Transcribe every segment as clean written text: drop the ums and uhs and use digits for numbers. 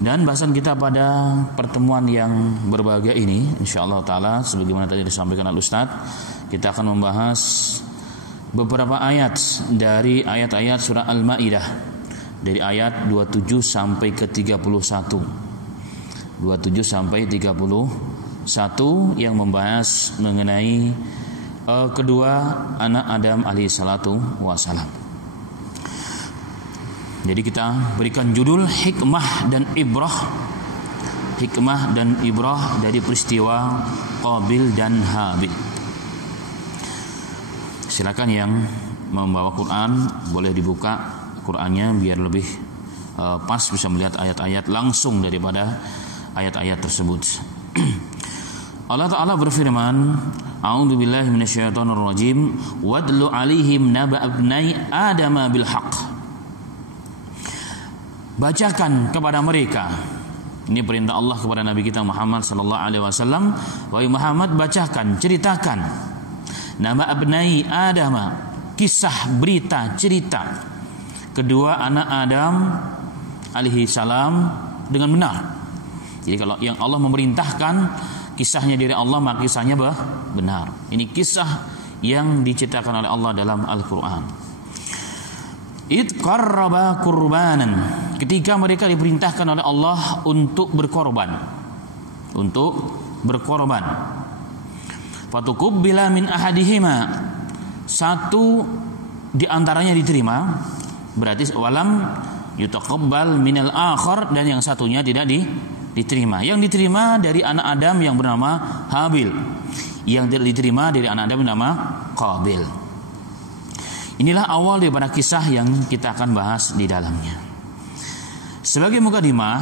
Dan bahasan kita pada pertemuan yang berbahagia ini, insyaallah taala sebagaimana tadi disampaikan oleh Ustaz, kita akan membahas beberapa ayat dari ayat-ayat surah Al-Maidah, dari ayat 27 sampai ke 31. 27 sampai 31 yang membahas mengenai kedua anak Adam alaihi salatu wassalam. Jadi kita berikan judul hikmah dan ibrah dari peristiwa Qabil dan Habil. Silakan yang membawa Quran boleh dibuka Qurannya biar lebih pas bisa melihat ayat-ayat langsung daripada ayat-ayat tersebut. Allah Ta'ala berfirman, A'udzu billahi minasyaitonir rajim, wadlu 'alaihim naba abnai adama bil haqq. Bacakan kepada mereka. Ini perintah Allah kepada Nabi kita Muhammad sallallahu alaihi wasallam, wahai Muhammad, bacakan, ceritakan nama abnai Adam, kisah, berita, cerita kedua anak Adam alaihi salam dengan benar. Jadi kalau yang Allah memerintahkan kisahnya dari Allah, maka kisahnya benar. Ini kisah yang diceritakan oleh Allah dalam Al-Qur'an. Id qarraba qurbanan, ketika mereka diperintahkan oleh Allah untuk berkorban. Fatukubbila min ahadihima, satu di antaranya diterima, berarti walam yutaqabbal minal akhar, dan yang satunya tidak diterima. Yang diterima dari anak Adam yang bernama Habil, yang tidak diterima dari anak Adam yang bernama Qabil. Inilah awal daripada kisah yang kita akan bahas di dalamnya. Sebagai mukadimah,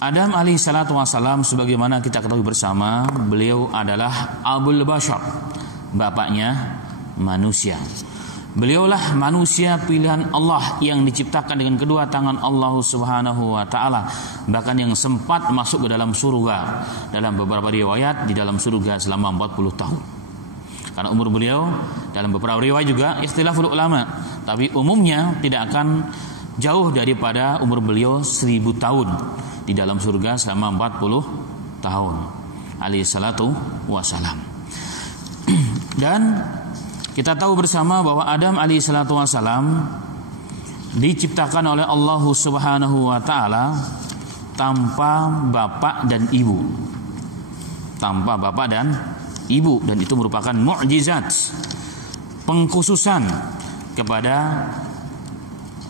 Adam alaihi salatu wassalam, sebagaimana kita ketahui bersama, beliau adalah Abul Bashar, bapaknya manusia. Beliaulah manusia pilihan Allah yang diciptakan dengan kedua tangan Allah Subhanahu wa taala, bahkan yang sempat masuk ke dalam surga. Dalam beberapa riwayat di dalam surga selama 40 tahun. Karena umur beliau dalam beberapa riwayat juga ikhtilaful ulama, tapi umumnya tidak akan jauh daripada umur beliau 1000 tahun di dalam surga selama 40 tahun alaihi salatu wassalam. Dan kita tahu bersama bahwa Adam alaihi salatu wassalam diciptakan oleh Allah Subhanahu wa taala tanpa bapak dan ibu. Tanpa bapak dan ibu, dan itu merupakan mukjizat, pengkhususan kepada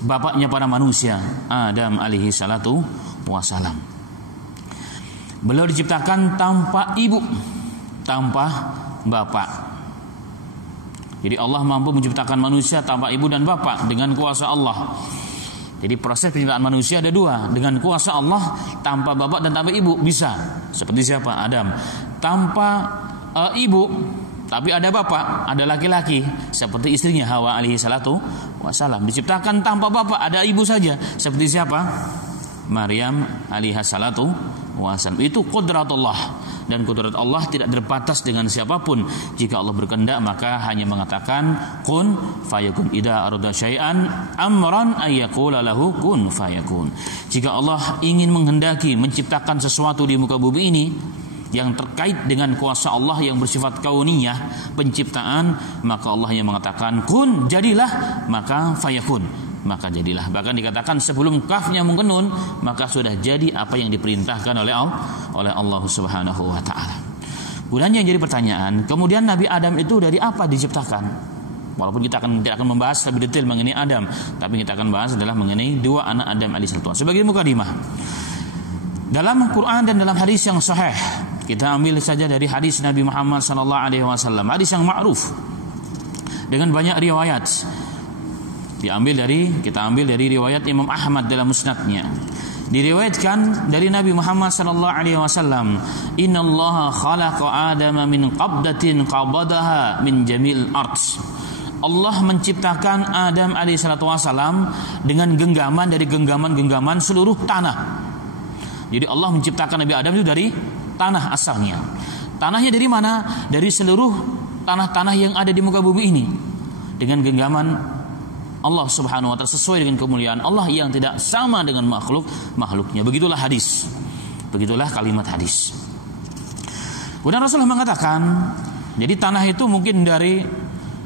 bapaknya para manusia, Adam alaihi salatu wassalam. Beliau diciptakan tanpa ibu, tanpa bapak. Jadi Allah mampu menciptakan manusia tanpa ibu dan bapak dengan kuasa Allah. Jadi proses penciptaan manusia ada dua, dengan kuasa Allah, tanpa bapak dan tanpa ibu bisa. Seperti siapa? Adam. Tanpa ibu tapi ada bapak, ada laki-laki, seperti istrinya Hawa alaihi salatu wassalam. Diciptakan tanpa bapak, ada ibu saja, seperti siapa? Maryam alaihi salatu wassalam. Itu qudratullah, dan qudrat Allah tidak terbatas dengan siapapun. Jika Allah berkehendak maka hanya mengatakan kun fayakun. Idza arada syai'an amran ayyaqula lahu kun fayakun. Jika Allah ingin menghendaki menciptakan sesuatu di muka bumi ini yang terkait dengan kuasa Allah yang bersifat kauniyah, penciptaan, maka Allah yang mengatakan kun, jadilah, maka fayakun, maka jadilah. Bahkan dikatakan sebelum kafnya mengkenun, maka sudah jadi apa yang diperintahkan oleh Allah Subhanahu wa taala. Kemudian yang jadi pertanyaan, kemudian Nabi Adam itu dari apa diciptakan? Walaupun kita tidak akan membahas lebih detail mengenai Adam, tapi kita akan bahas adalah mengenai dua anak Adam alaihissalam. Sebagai mukadimah, dalam Quran dan dalam hadis yang sahih, kita ambil saja dari hadis Nabi Muhammad sallallahu alaihi wasallam, hadis yang ma'ruf dengan banyak riwayat. Kita ambil dari riwayat Imam Ahmad dalam musnadnya. Diriwayatkan dari Nabi Muhammad sallallahu alaihi wasallam, "Innallaha khalaqa Adama min qabdatin qabadaha min jamil ard." Allah menciptakan Adam alaihi salatu wasallam dengan genggaman dari genggaman-genggaman seluruh tanah. Jadi Allah menciptakan Nabi Adam itu dari tanah asalnya. Tanahnya dari mana? Dari seluruh tanah-tanah yang ada di muka bumi ini, dengan genggaman Allah Subhanahu wa taala, sesuai dengan kemuliaan Allah yang tidak sama dengan makhluknya. Begitulah hadis. Begitulah kalimat hadis. Kemudian Rasulullah mengatakan, jadi tanah itu mungkin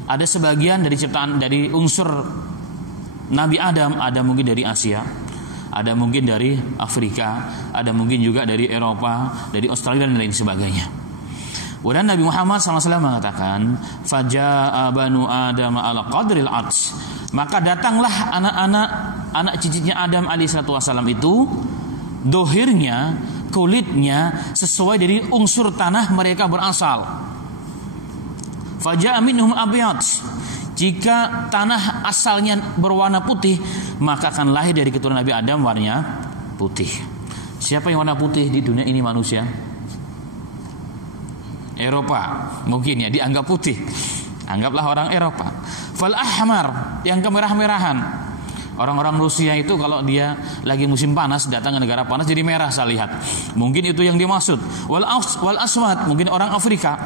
ada sebagian dari ciptaan, dari unsur Nabi Adam, ada mungkin dari Asia, ada mungkin dari Afrika, ada mungkin juga dari Eropa, dari Australia dan lain sebagainya. Kemudian Nabi Muhammad SAW mengatakan, faja'a banu Adam ala qadril arsh. Maka datanglah anak cicitnya Adam alaihissalam itu, dohirnya, kulitnya sesuai dari unsur tanah mereka berasal. Faja'a minhum abyad. Jika tanah asalnya berwarna putih, maka akan lahir dari keturunan Nabi Adam warnanya putih. Siapa yang warna putih di dunia ini manusia? Eropa, mungkin ya dianggap putih. Anggaplah orang Eropa. Fal ahmar, yang kemerah-merahan. Orang-orang Rusia itu kalau dia lagi musim panas, datang ke negara panas jadi merah, saya lihat. Mungkin itu yang dimaksud. Wal aswad, mungkin orang Afrika.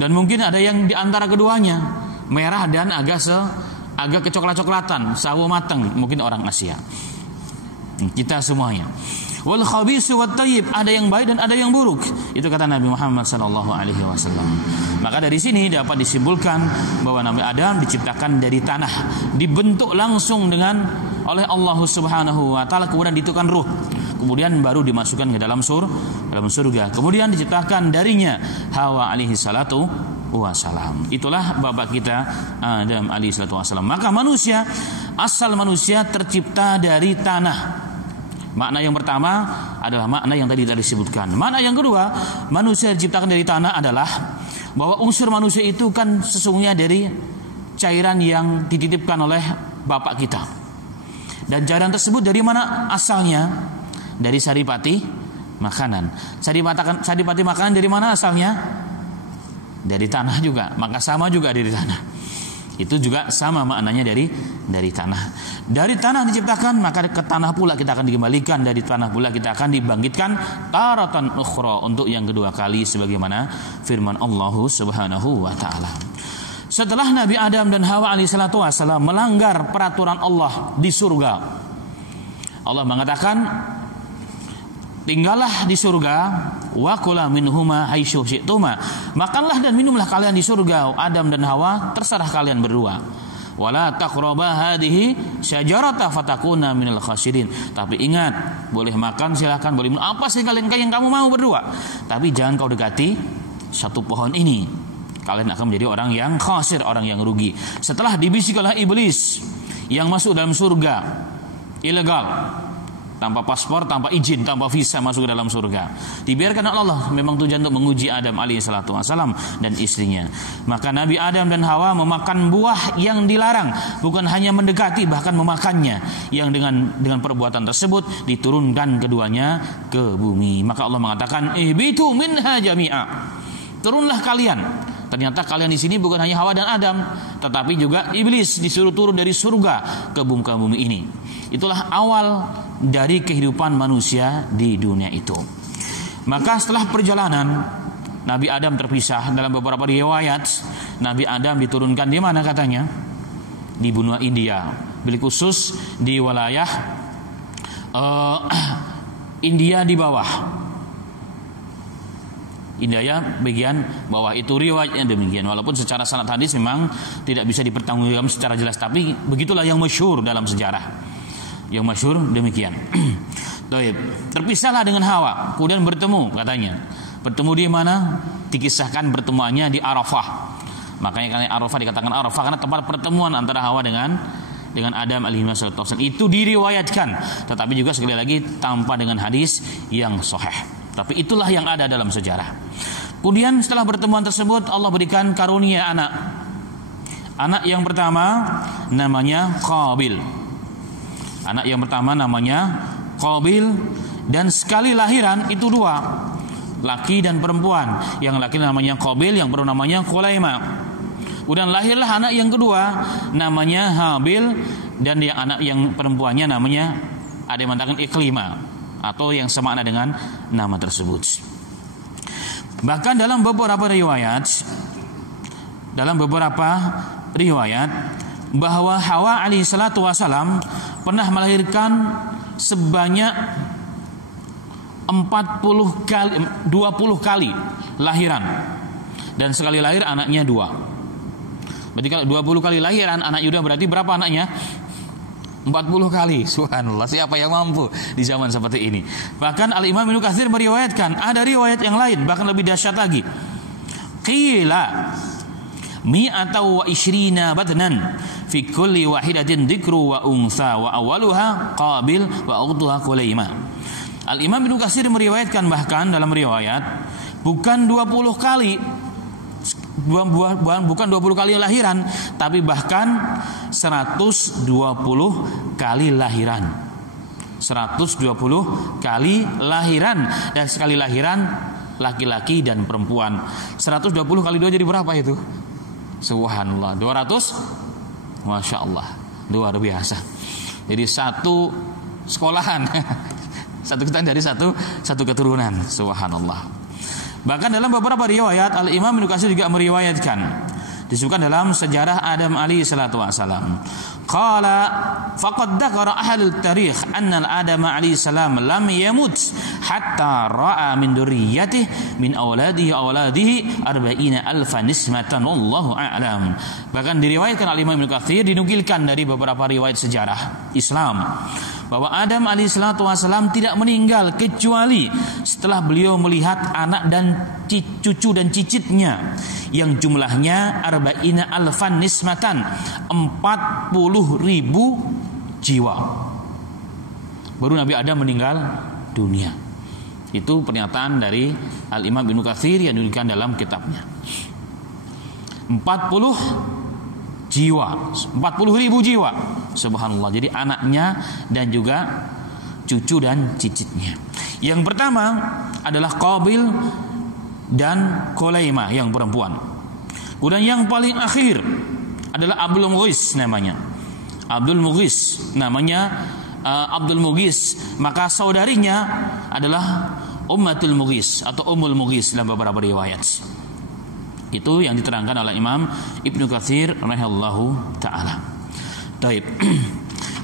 Dan mungkin ada yang di antara keduanya, merah dan agak kecoklat-coklatan, sawo mateng, mungkin orang Asia. Kita semuanya. Wal khabisu wat thayyib, ada yang baik dan ada yang buruk. Itu kata Nabi Muhammad sallallahu alaihi wasallam. Maka dari sini dapat disimpulkan bahwa Nabi Adam diciptakan dari tanah, dibentuk langsung oleh Allah Subhanahu wa taala, kemudian ditukan ruh. Kemudian baru dimasukkan ke dalam surga. Kemudian diciptakan darinya Hawa alaihi salatu wassalam. Itulah bapak kita Adam alaihi salatu wassalam. Maka asal manusia tercipta dari tanah. Makna yang pertama adalah makna yang tadi disebutkan. Makna yang kedua, manusia diciptakan dari tanah adalah bahwa unsur manusia itu kan sesungguhnya dari cairan yang dititipkan oleh bapak kita. Dan cairan tersebut dari mana asalnya? Dari saripati makanan. Saripati makanan dari mana asalnya? Dari tanah juga. Maka sama juga dari tanah. Itu juga sama maknanya dari tanah. Dari tanah diciptakan, maka ke tanah pula kita akan dikembalikan. Dari tanah pula kita akan dibangkitkan taratan ukhra, untuk yang kedua kali, sebagaimana firman Allah Subhanahu wa taala. Setelah Nabi Adam dan Hawa alaihissalatu wassalam melanggar peraturan Allah di surga, Allah mengatakan, tinggallah di surga, wa kula minhuma haitsu syi'tuma. Makanlah dan minumlah kalian di surga, Adam dan Hawa, terserah kalian berdua. Wala taqraba hadhihi syajarata fatakuna minal khasirin. Tapi ingat, boleh makan silakan, boleh minum apa sih yang kamu mau berdua. Tapi jangan kau dekati satu pohon ini. Kalian akan menjadi orang yang khasir, orang yang rugi. Setelah dibisik oleh iblis yang masuk dalam surga ilegal, tanpa paspor, tanpa izin, tanpa visa masuk ke dalam surga. Dibiarkan Allah, memang tujuan untuk menguji Adam alaihissalatu wassalam dan istrinya. Maka Nabi Adam dan Hawa memakan buah yang dilarang, bukan hanya mendekati, bahkan memakannya. Yang dengan perbuatan tersebut diturunkan keduanya ke bumi. Maka Allah mengatakan, ihbitu minha jami'a. Turunlah kalian. Ternyata kalian di sini bukan hanya Hawa dan Adam, tetapi juga iblis disuruh turun dari surga ke bumi ini. Itulah awal dari kehidupan manusia di dunia itu. Maka setelah perjalanan, Nabi Adam terpisah. Dalam beberapa riwayat, Nabi Adam diturunkan di mana katanya? Di benua India. Beli khusus di wilayah India di bawah. India bagian bawah, itu riwayatnya demikian. Walaupun secara sanad hadis memang tidak bisa dipertanggungjawabkan secara jelas, tapi begitulah yang masyhur dalam sejarah. Yang masyhur demikian. Terpisahlah dengan Hawa, kemudian bertemu katanya. Bertemu di mana? Dikisahkan pertemuannya di Arafah. Makanya karena Arafah dikatakan Arafah karena tempat pertemuan antara Hawa dengan Adam alaihissalam. Itu diriwayatkan, tetapi juga sekali lagi tanpa dengan hadis yang sahih. Tapi itulah yang ada dalam sejarah. Kemudian setelah pertemuan tersebut, Allah berikan karunia anak. Anak yang pertama namanya Qabil. Anak yang pertama namanya Qabil, dan sekali lahiran itu dua, laki dan perempuan. Yang laki namanya Qabil, yang perempuan namanya Khulaima. Kemudian lahirlah anak yang kedua namanya Habil, dan yang anak yang perempuannya namanya, ada yang mengatakan Iklima, atau yang semakna dengan nama tersebut. Bahkan dalam beberapa riwayat, dalam beberapa riwayat bahwa Hawa alaihi salatu wasalam pernah melahirkan sebanyak 20 kali lahiran, dan sekali lahir anaknya 2. Berarti kalau 20 kali lahiran anak Yuda, berarti berapa anaknya? 40 kali. Subhanallah, siapa yang mampu di zaman seperti ini? Bahkan Al-Imam Ibnu Katsir meriwayatkan, ada riwayat yang lain bahkan lebih dahsyat lagi. Qila mi'atau wa ishrina batnan fi kulli wahidatin dzikru wa unsa wa awwaluha Qabil wa ukhtuha Qulaimah. Al-Imam Ibnu Katsir meriwayatkan bahkan dalam riwayat bukan 20 kali, bukan 20 kali lahiran, tapi bahkan 120 kali lahiran. 120 kali lahiran, dan sekali lahiran laki-laki dan perempuan. 120 kali 2 jadi berapa itu? Subhanallah, 200. Masya Allah, luar biasa. Jadi satu sekolahan satu keturunan dari satu keturunan. Subhanallah. Bahkan dalam beberapa riwayat Al-Imam Ibnu Katsir juga meriwayatkan, disebutkan dalam sejarah Adam alaihi salatu wasalam, qala faqad dzakara ahlul tarikh anna Adam alaihi salam lam yamut hatta ra'a min dzurriyyatihi min awladihi 40,000 nismatan wallahu a'lam. Bahkan diriwayatkan oleh Imam Ibnu Katsir, dinukilkan dari beberapa riwayat sejarah Islam, bahwa Adam alaihissalatu wassalam tidak meninggal kecuali setelah beliau melihat anak dan cucu dan cicitnya yang jumlahnya 40,000 nismatan, 40.000 jiwa. Baru Nabi Adam meninggal dunia. Itu pernyataan dari Al-Imam Ibnu Katsir yang dinukilkan dalam kitabnya. 40 jiwa, 40.000 jiwa. Subhanallah. Jadi anaknya dan juga cucu dan cicitnya. Yang pertama adalah Qabil dan Qulaimah yang perempuan. Kemudian yang paling akhir adalah Abdul Mughis namanya. Abdul Mughis namanya Abdul Mughis. Maka saudarinya adalah Ummatul Mughis atau Ummul Mughis dalam beberapa riwayat. Itu yang diterangkan oleh Imam Ibnu Katsir rahimahullahu taala. Baik.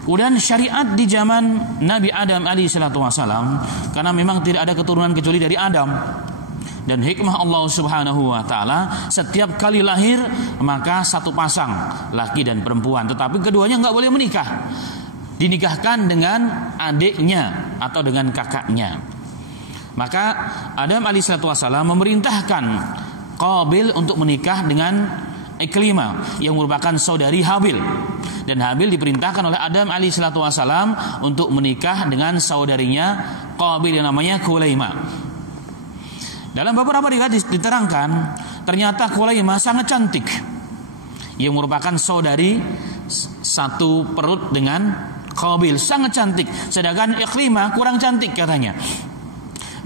Kemudian syariat di zaman Nabi Adam alaihi salatu wasalam, karena memang tidak ada keturunan kecuali dari Adam. Dan hikmah Allah Subhanahu wa taala, setiap kali lahir maka satu pasang laki dan perempuan, tetapi keduanya enggak boleh menikah. Dinikahkan dengan adiknya atau dengan kakaknya. Maka Adam alaihi salatu wasalam memerintahkan Qabil untuk menikah dengan Iklimah yang merupakan saudari Habil, dan Habil diperintahkan oleh Adam alaihi salatu wasalam untuk menikah dengan saudarinya Qabil yang namanya Qulaimah. Dalam beberapa riwayat diterangkan ternyata Qulaimah sangat cantik, yang merupakan saudari satu perut dengan Qabil, sangat cantik, sedangkan Iklimah kurang cantik katanya.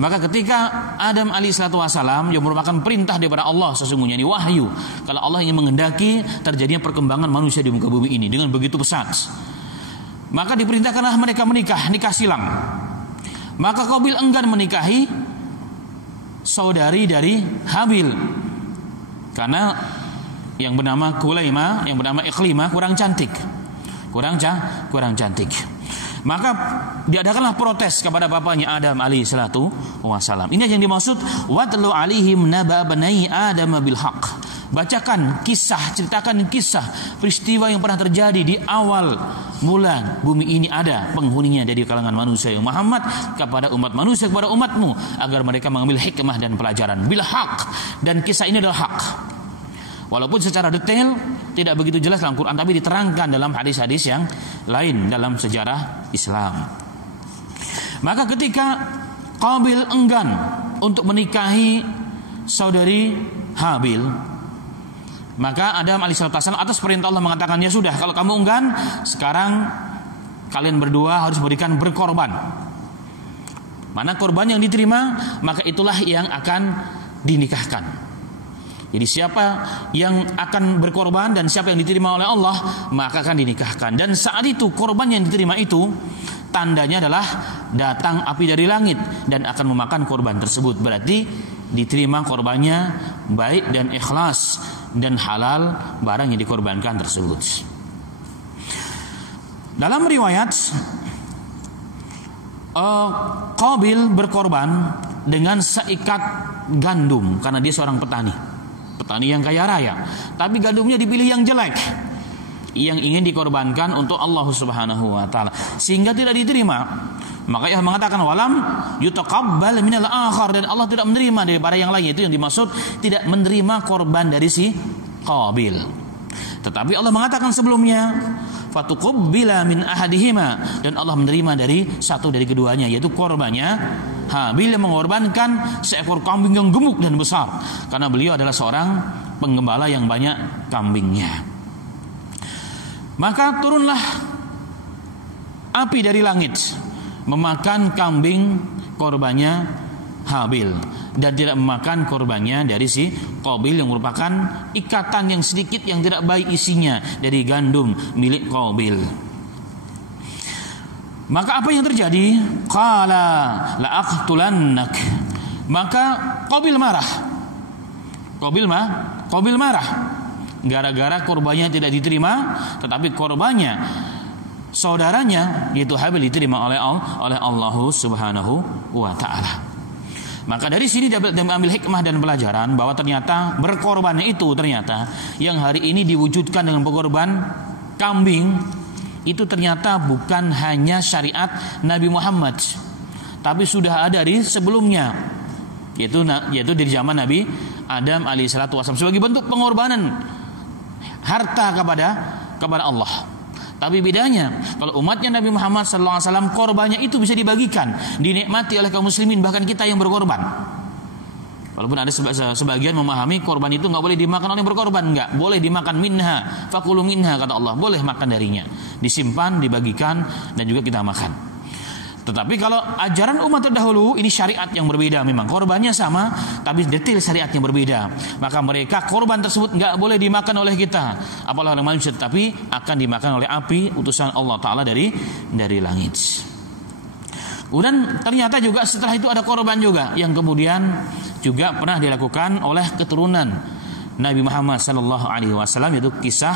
Maka ketika Adam alaihissalatu wassalam, yang merupakan perintah daripada Allah, sesungguhnya ini wahyu, kalau Allah ingin menghendaki terjadinya perkembangan manusia di muka bumi ini dengan begitu pesat, maka diperintahkanlah mereka nikah silang. Maka Qabil enggan menikahi saudari dari Habil, karena yang bernama Qulaimah, yang bernama Iklimah kurang cantik. Maka diadakanlah protes kepada bapaknya Adam alaihi salatu wasalam. Ini yang dimaksud watlu alaihim naba bani Adam bil haqq. Bacakan kisah, ceritakan kisah peristiwa yang pernah terjadi di awal mula bumi ini ada penghuninya dari kalangan manusia, yang Muhammad kepada umat manusia, kepada umatmu, agar mereka mengambil hikmah dan pelajaran bil haqq, dan kisah ini adalah hak. Walaupun secara detail tidak begitu jelas dalam Quran, tapi diterangkan dalam hadis-hadis yang lain dalam sejarah Islam. Maka ketika Qabil enggan untuk menikahi saudari Habil, maka Adam alaihissalam atas perintah Allah mengatakan, ya sudah, kalau kamu enggan, sekarang kalian berdua harus berikan berkorban. Mana korban yang diterima, maka itulah yang akan dinikahkan. Jadi siapa yang akan berkorban dan siapa yang diterima oleh Allah, maka akan dinikahkan. Dan saat itu korban yang diterima itu tandanya adalah datang api dari langit dan akan memakan korban tersebut. Berarti diterima korbannya baik dan ikhlas, dan halal barang yang dikorbankan tersebut. Dalam riwayat, Qabil berkorban dengan seikat gandum karena dia seorang petani yang kaya raya, tapi gandumnya dipilih yang jelek, yang ingin dikorbankan untuk Allah Subhanahu wa taala, sehingga tidak diterima. Maka ia mengatakan walam yutaqabbal minal akhar, dan Allah tidak menerima daripada yang lain. Itu yang dimaksud tidak menerima korban dari si Qabil. Tetapi Allah mengatakan sebelumnya fatuqabbila min ahadihima, dan Allah menerima dari satu dari keduanya, yaitu korbannya Habil yang mengorbankan seekor kambing yang gemuk dan besar, karena beliau adalah seorang penggembala yang banyak kambingnya. Maka turunlah api dari langit memakan kambing korbannya Habil, dan tidak memakan korbannya dari si Qabil yang merupakan ikatan yang sedikit yang tidak baik isinya dari gandum milik Qabil. Maka apa yang terjadi? Qala la aqtulannak. Maka Qabil marah. Qabil marah gara-gara korbannya tidak diterima, tetapi korbannya saudaranya yaitu Habil diterima oleh Allah Subhanahu wa taala. Maka dari sini dapat diambil hikmah dan pelajaran bahwa ternyata berkorbannya itu ternyata yang hari ini diwujudkan dengan pengorban kambing itu ternyata bukan hanya syariat Nabi Muhammad, tapi sudah ada di sebelumnya, yaitu dari zaman Nabi Adam alaihissalatu wassalam, sebagai bentuk pengorbanan harta kepada Allah. Tapi bedanya kalau umatnya Nabi Muhammad SAW, korbannya itu bisa dibagikan, dinikmati oleh kaum muslimin, bahkan kita yang berkorban. Walaupun ada sebagian memahami korban itu nggak boleh dimakan oleh berkorban, nggak boleh dimakan, minha fakulu minha kata Allah, boleh makan darinya, disimpan, dibagikan, dan juga kita makan. Tetapi kalau ajaran umat terdahulu, ini syariat yang berbeda, memang korbannya sama, tapi detail syariatnya berbeda. Maka mereka korban tersebut nggak boleh dimakan oleh kita, apalagi oleh manusia, tapi akan dimakan oleh api utusan Allah Taala dari langit. Kemudian ternyata juga setelah itu ada korban juga yang kemudian juga pernah dilakukan oleh keturunan Nabi Muhammad sallallahu alaihi wasallam, yaitu kisah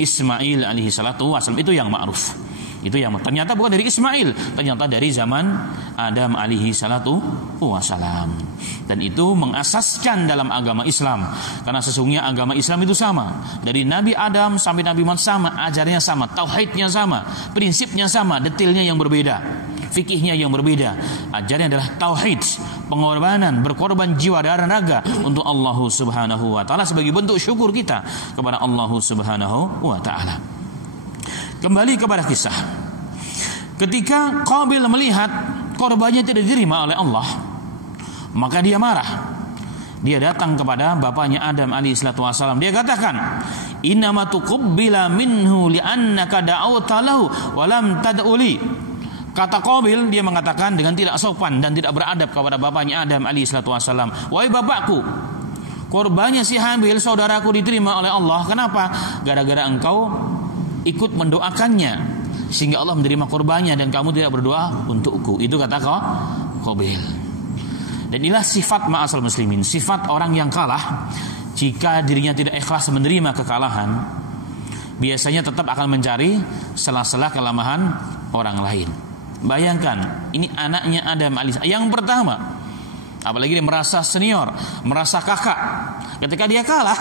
Ismail alaihi salatu wasallam. Itu yang ma'ruf. Itu yang ternyata bukan dari Ismail, ternyata dari zaman Adam alaihi salatu wasallam. Dan itu mengasaskan dalam agama Islam, karena sesungguhnya agama Islam itu sama, dari Nabi Adam sampai Nabi Muhammad sama, ajarannya sama, tauhidnya sama, prinsipnya sama, detailnya yang berbeda, fikihnya yang berbeda. Ajarannya adalah tauhid, pengorbanan, berkorban jiwa dan raga untuk Allah Subhanahu wa taala sebagai bentuk syukur kita kepada Allah Subhanahu wa taala. Kembali kepada kisah. Ketika Qabil melihat korbannya tidak diterima oleh Allah, maka dia marah. Dia datang kepada bapaknya Adam alaihissalatu wassalam. Dia katakan, "Innama tuqabbila minhu li'annaka da'awta lahu wa lam tad'uli." Kata Qabil, dia mengatakan dengan tidak sopan dan tidak beradab kepada bapaknya Adam alaihissalatu wassalam, "Wahai bapakku, korbannya si Habil saudaraku diterima oleh Allah. Kenapa? Gara-gara engkau ikut mendoakannya sehingga Allah menerima korbannya dan kamu tidak berdoa untukku." Itu kata Qabil. Dan inilah sifat ma'asal muslimin, sifat orang yang kalah. Jika dirinya tidak ikhlas menerima kekalahan, biasanya tetap akan mencari sela-sela kelemahan orang lain. Bayangkan, ini anaknya Adam alaihissalam yang pertama, apalagi dia merasa senior, merasa kakak. Ketika dia kalah,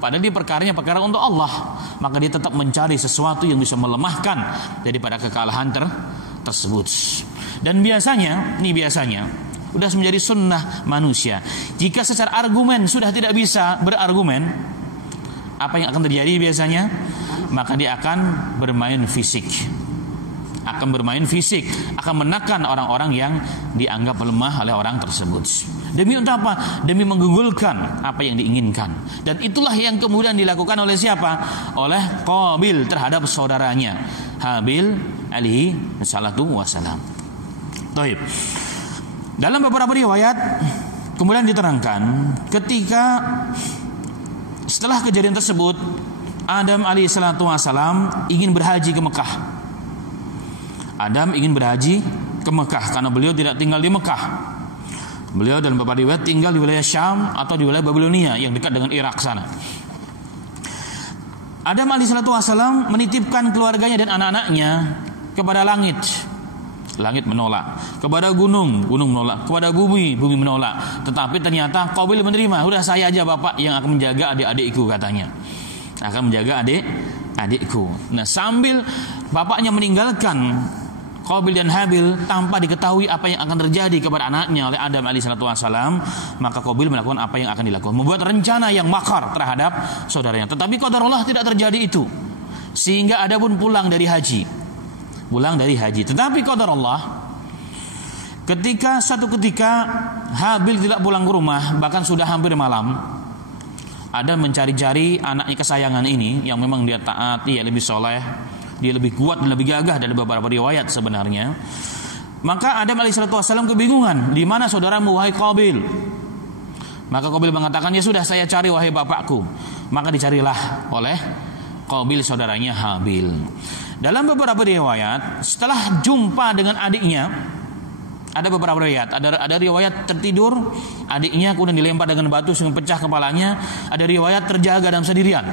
padahal dia perkara untuk Allah, maka dia tetap mencari sesuatu yang bisa melemahkan daripada kekalahan tersebut. Dan biasanya sudah menjadi sunnah manusia. Jika secara argumen sudah tidak bisa berargumen, apa yang akan terjadi biasanya? Maka dia akan bermain fisik. Akan menekan orang-orang yang dianggap lemah oleh orang tersebut. Demi untuk apa? Demi menggugulkan apa yang diinginkan. Dan itulah yang kemudian dilakukan oleh siapa? Oleh Qabil terhadap saudaranya Habil alaihi salatu wassalam. Baik. Dalam beberapa riwayat kemudian diterangkan, ketika setelah kejadian tersebut, Adam alaihi salatu wassalam ingin berhaji ke Mekah. Adam ingin berhaji ke Mekah karena beliau tidak tinggal di Mekah. Beliau dalam beberapa riwayat tinggal di wilayah Syam atau di wilayah Babilonia yang dekat dengan Irak sana. Adam alaihissalatu wassalam menitipkan keluarganya dan anak-anaknya kepada langit. Langit menolak. Kepada gunung, gunung menolak. Kepada bumi, bumi menolak. Tetapi ternyata Qabil menerima. Udah saya aja bapak yang akan menjaga adik-adikku katanya. Akan menjaga adik-adikku. Nah, sambil bapaknya meninggalkan Qabil dan Habil tanpa diketahui apa yang akan terjadi kepada anaknya oleh Adam alaihissalatu wassalam, maka Qabil melakukan apa yang akan dilakukan, membuat rencana yang makar terhadap saudaranya. Tetapi qadarullah tidak terjadi itu, sehingga Adam pun pulang dari haji. Tetapi qadarullah, ketika satu ketika Habil tidak pulang ke rumah, bahkan sudah hampir malam, Adam mencari-cari anaknya kesayangan ini yang memang dia taat, dia lebih soleh, dia lebih kuat dan lebih gagah dari beberapa riwayat sebenarnya. Maka Adam alaihissalatu wassalam kebingungan, di mana saudaramu wahai Qabil? Maka Qabil mengatakan, ya sudah saya cari wahai bapakku. Maka dicarilah oleh Qabil saudaranya Habil. Dalam beberapa riwayat, setelah jumpa dengan adiknya, ada beberapa riwayat, ada riwayat tertidur, adiknya kemudian dilempar dengan batu sehingga pecah kepalanya. Ada riwayat terjaga dalam sendirian.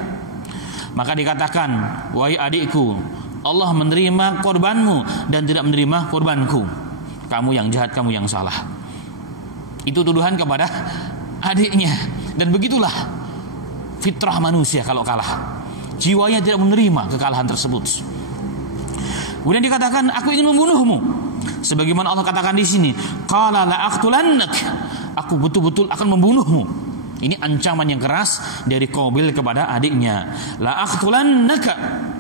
Maka dikatakan, wahai adikku, Allah menerima korbanmu dan tidak menerima korbanku. Kamu yang jahat, kamu yang salah. Itu tuduhan kepada adiknya. Dan begitulah fitrah manusia kalau kalah. Jiwanya tidak menerima kekalahan tersebut. Kemudian dikatakan, aku ingin membunuhmu. Sebagaimana Allah katakan di sini, qala la aqtulannak. Aku betul-betul akan membunuhmu. Ini ancaman yang keras dari Qabil kepada adiknya. La aqtulannaka.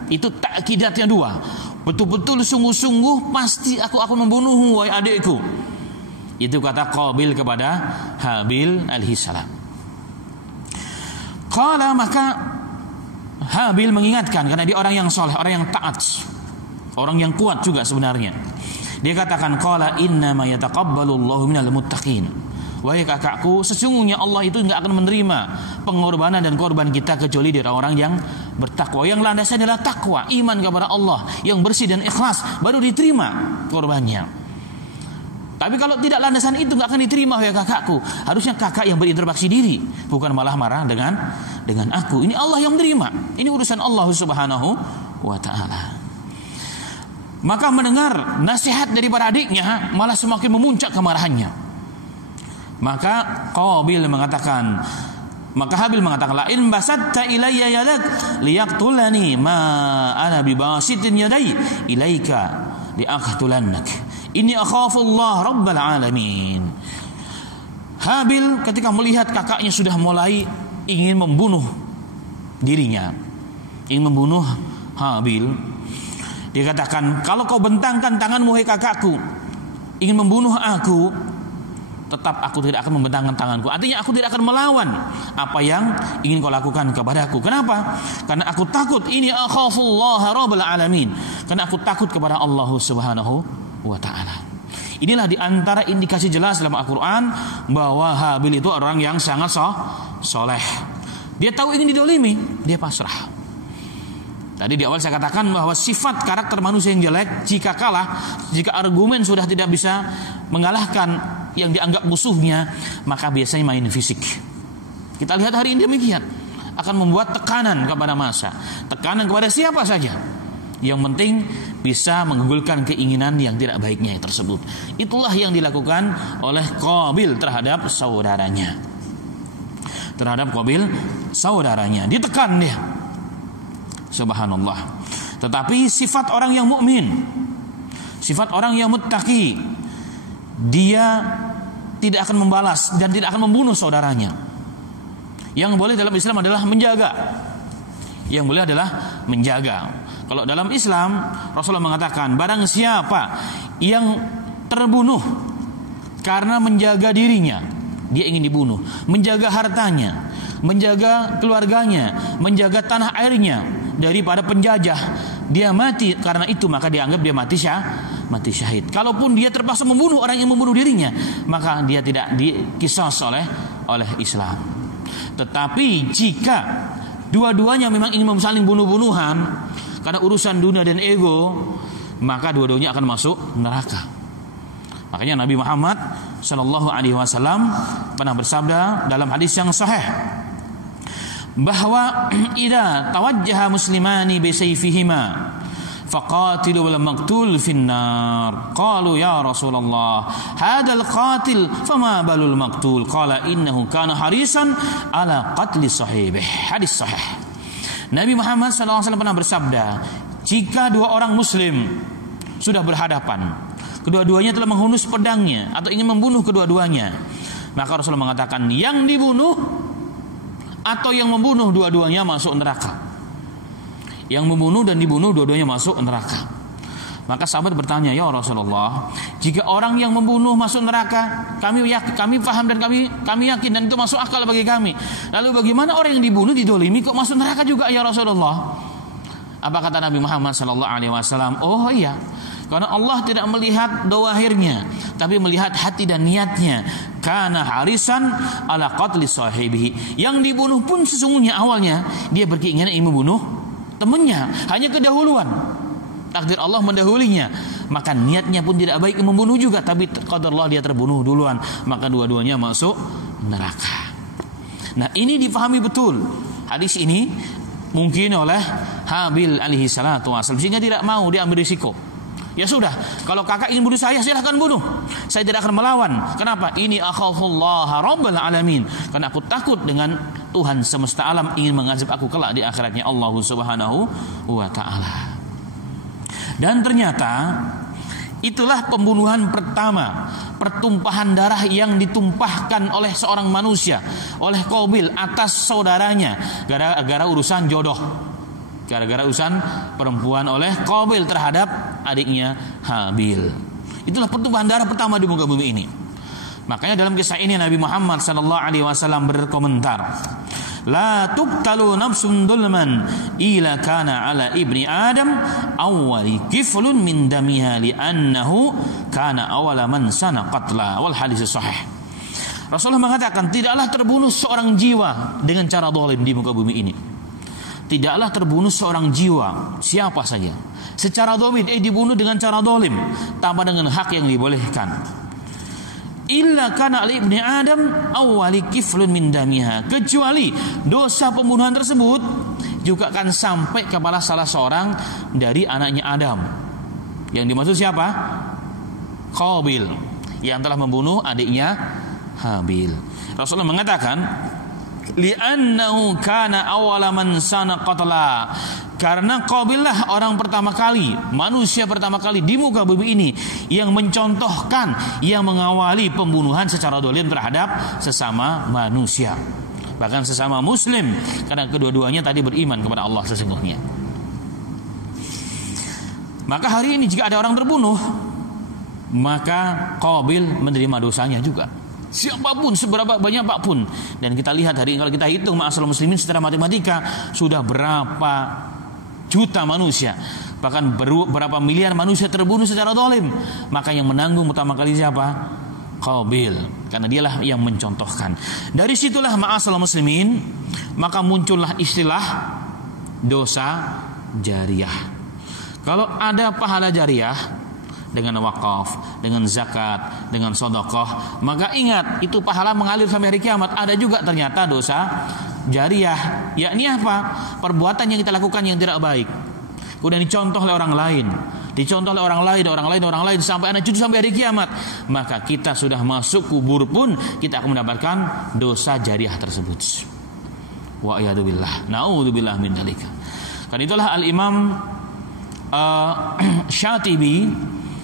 Itu takidatnya dua. Betul-betul sungguh-sungguh pasti aku akan membunuhmu wahai adikku. Itu kata Qabil kepada Habil alaihissalam. Qala, maka Habil mengingatkan, karena dia orang yang soleh, orang yang taat, orang yang kuat juga sebenarnya. Dia katakan, qala innama yataqabbalullahu minal muttaqin. Wahai kakakku, sesungguhnya Allah itu enggak akan menerima pengorbanan dan korban kita kecuali dari orang yang bertakwa. Yang landasannya adalah takwa, iman kepada Allah yang bersih dan ikhlas, baru diterima korbannya. Tapi kalau tidak landasan itu enggak akan diterima wahai kakakku. Harusnya kakak yang berintrospeksi diri, bukan malah marah dengan aku. Ini Allah yang menerima. Ini urusan Allah Subhanahu wa taala. Maka mendengar nasihat daripada adiknya, malah semakin memuncak kemarahannya. Maka Qabil mengatakan, maka Habil mengatakan, la in basatta ilayya yadak liyaqtulani ma ana bibasitin yadai ilaika liaqtulannak inni akhafu Allah rabbal alamin. Habil ketika melihat kakaknya sudah mulai ingin membunuh dirinya, ingin membunuh Habil, dia katakan, kalau kau bentangkan tanganmu hai kakakku, ingin membunuh aku, tetap aku tidak akan membentangkan tanganku. Artinya aku tidak akan melawan apa yang ingin kau lakukan kepadaku. Kenapa? Karena aku takut, ini akhafullaha rabbal alamin. Karena aku takut kepada Allah Subhanahu wa taala. Inilah di antara indikasi jelas dalam Al-Qur'an bahwa Habil itu orang yang sangat soleh. Dia tahu ingin didolimi, dia pasrah. Tadi di awal saya katakan bahwa sifat karakter manusia yang jelek, jika kalah, jika argumen sudah tidak bisa mengalahkan yang dianggap musuhnya, maka biasanya main fisik. Kita lihat hari ini demikian, akan membuat tekanan kepada massa, tekanan kepada siapa saja. Yang penting bisa menggugulkan keinginan yang tidak baiknya tersebut. Itulah yang dilakukan oleh Qabil terhadap saudaranya. Ditekan dia. Subhanallah. Tetapi sifat orang yang mukmin, sifat orang yang muttaqi, dia tidak akan membalas dan tidak akan membunuh saudaranya. Yang boleh dalam Islam adalah menjaga. Kalau dalam Islam, Rasulullah mengatakan, barang siapa yang terbunuh karena menjaga dirinya, dia ingin dibunuh, menjaga hartanya, menjaga keluarganya, menjaga tanah airnya daripada penjajah, dia mati karena itu, maka dianggap dia mati syahid. Kalaupun dia terpaksa membunuh orang yang membunuh dirinya, maka dia tidak diqisas oleh Islam. Tetapi jika dua-duanya memang ingin saling bunuh-bunuhan karena urusan dunia dan ego, maka dua-duanya akan masuk neraka. Makanya Nabi Muhammad sallallahu alaihi wasallam pernah bersabda dalam hadis yang sahih bahwa idza tawajjaha muslimani bi sayfihima faqatilu wal maqtul finnar. Qalu ya Rasulullah hadzal qatil fama balul maqtul? Qala innahu kana harisan ala qatli sahibih. Hadis sahih. Nabi Muhammad sallallahu alaihi wasallam pernah bersabda, jika dua orang muslim sudah berhadapan, kedua-duanya telah menghunus pedangnya atau ingin membunuh kedua-duanya, maka Rasulullah mengatakan yang dibunuh atau yang membunuh dua-duanya masuk neraka. Yang membunuh dan dibunuh dua-duanya masuk neraka. Maka sahabat bertanya, ya Rasulullah, jika orang yang membunuh masuk neraka, kami paham dan kami yakin dan itu masuk akal bagi kami. Lalu bagaimana orang yang dibunuh didolimi kok masuk neraka juga ya Rasulullah? Apa kata Nabi Muhammad sallallahu alaihi wasallam? Oh iya, karena Allah tidak melihat dawahirnya, tapi melihat hati dan niatnya. Kana harisan ala qatli sahibihi. Yang dibunuh pun sesungguhnya awalnya dia berkeinginan ingin membunuh temannya, hanya kedahuluan. Takdir Allah mendahulinya, maka niatnya pun tidak baik membunuh juga, tapi qadar Allah dia terbunuh duluan, maka dua-duanya masuk neraka. Nah, ini difahami betul hadis ini mungkin oleh Habil alaihi salatu wasallam, sehingga tidak mau diambil risiko. Ya sudah, kalau kakak ingin bunuh saya silahkan bunuh, saya tidak akan melawan. Kenapa? Ini akhafullah rabbal alamin, karena aku takut dengan Tuhan semesta alam ingin mengazab aku kelak di akhiratnya Allah subhanahu wa ta'ala. Dan ternyata itulah pembunuhan pertama, pertumpahan darah yang ditumpahkan oleh seorang manusia, oleh Qabil atas saudaranya gara-gara urusan jodoh, gara-gara urusan perempuan oleh Qabil terhadap adiknya Habil. Itulah pertumpahan darah pertama di muka bumi ini. Makanya dalam kisah ini Nabi Muhammad sallallahu alaihi wasallam berkomentar, la tuqtalu nafsun dulman ila kana ala ibni adam awwali kiflun min damiha li'annahu kana awala man sana qatla. Wal hadis sahih. Rasulullah mengatakan, tidaklah terbunuh seorang jiwa dengan cara zalim di muka bumi ini. Tidaklah terbunuh seorang jiwa siapa saja secara zalim, dibunuh dengan cara zalim tanpa dengan hak yang dibolehkan. Illa kana li ibni adam awwali kiflun min damiha, kecuali dosa pembunuhan tersebut juga akan sampai kepada salah seorang dari anaknya Adam. Yang dimaksud siapa? Qabil, yang telah membunuh adiknya Habil. Rasulullah mengatakan, li'annahu kana awwala man sana qatla, karena Qabil lah orang pertama kali, manusia pertama kali di muka bumi ini yang mencontohkan, yang mengawali pembunuhan secara zalim terhadap sesama manusia, bahkan sesama muslim, karena kedua-duanya tadi beriman kepada Allah sesungguhnya. Maka hari ini jika ada orang terbunuh, maka Qabil menerima dosanya juga, siapapun, seberapa banyak apapun. Dan kita lihat hari ini, kalau kita hitung ma'asal muslimin secara matematika, sudah berapa juta manusia, bahkan berapa miliar manusia terbunuh secara zalim. Maka yang menanggung utama kali siapa? Qabil, karena dialah yang mencontohkan. Dari situlah ma'asal muslimin, maka muncullah istilah dosa jariyah. Kalau ada pahala jariyah dengan wakaf, dengan zakat, dengan sedekah, maka ingat itu pahala mengalir sampai hari kiamat. Ada juga ternyata dosa jariyah, yakni apa? Perbuatan yang kita lakukan yang tidak baik, kemudian dicontoh oleh orang lain, sampai anak cucu sampai hari kiamat, maka kita sudah masuk kubur pun kita akan mendapatkan dosa jariyah tersebut. Wa iyadzubillah, naudzubillah min dzalika. Kan itulah al-Imam Syatibi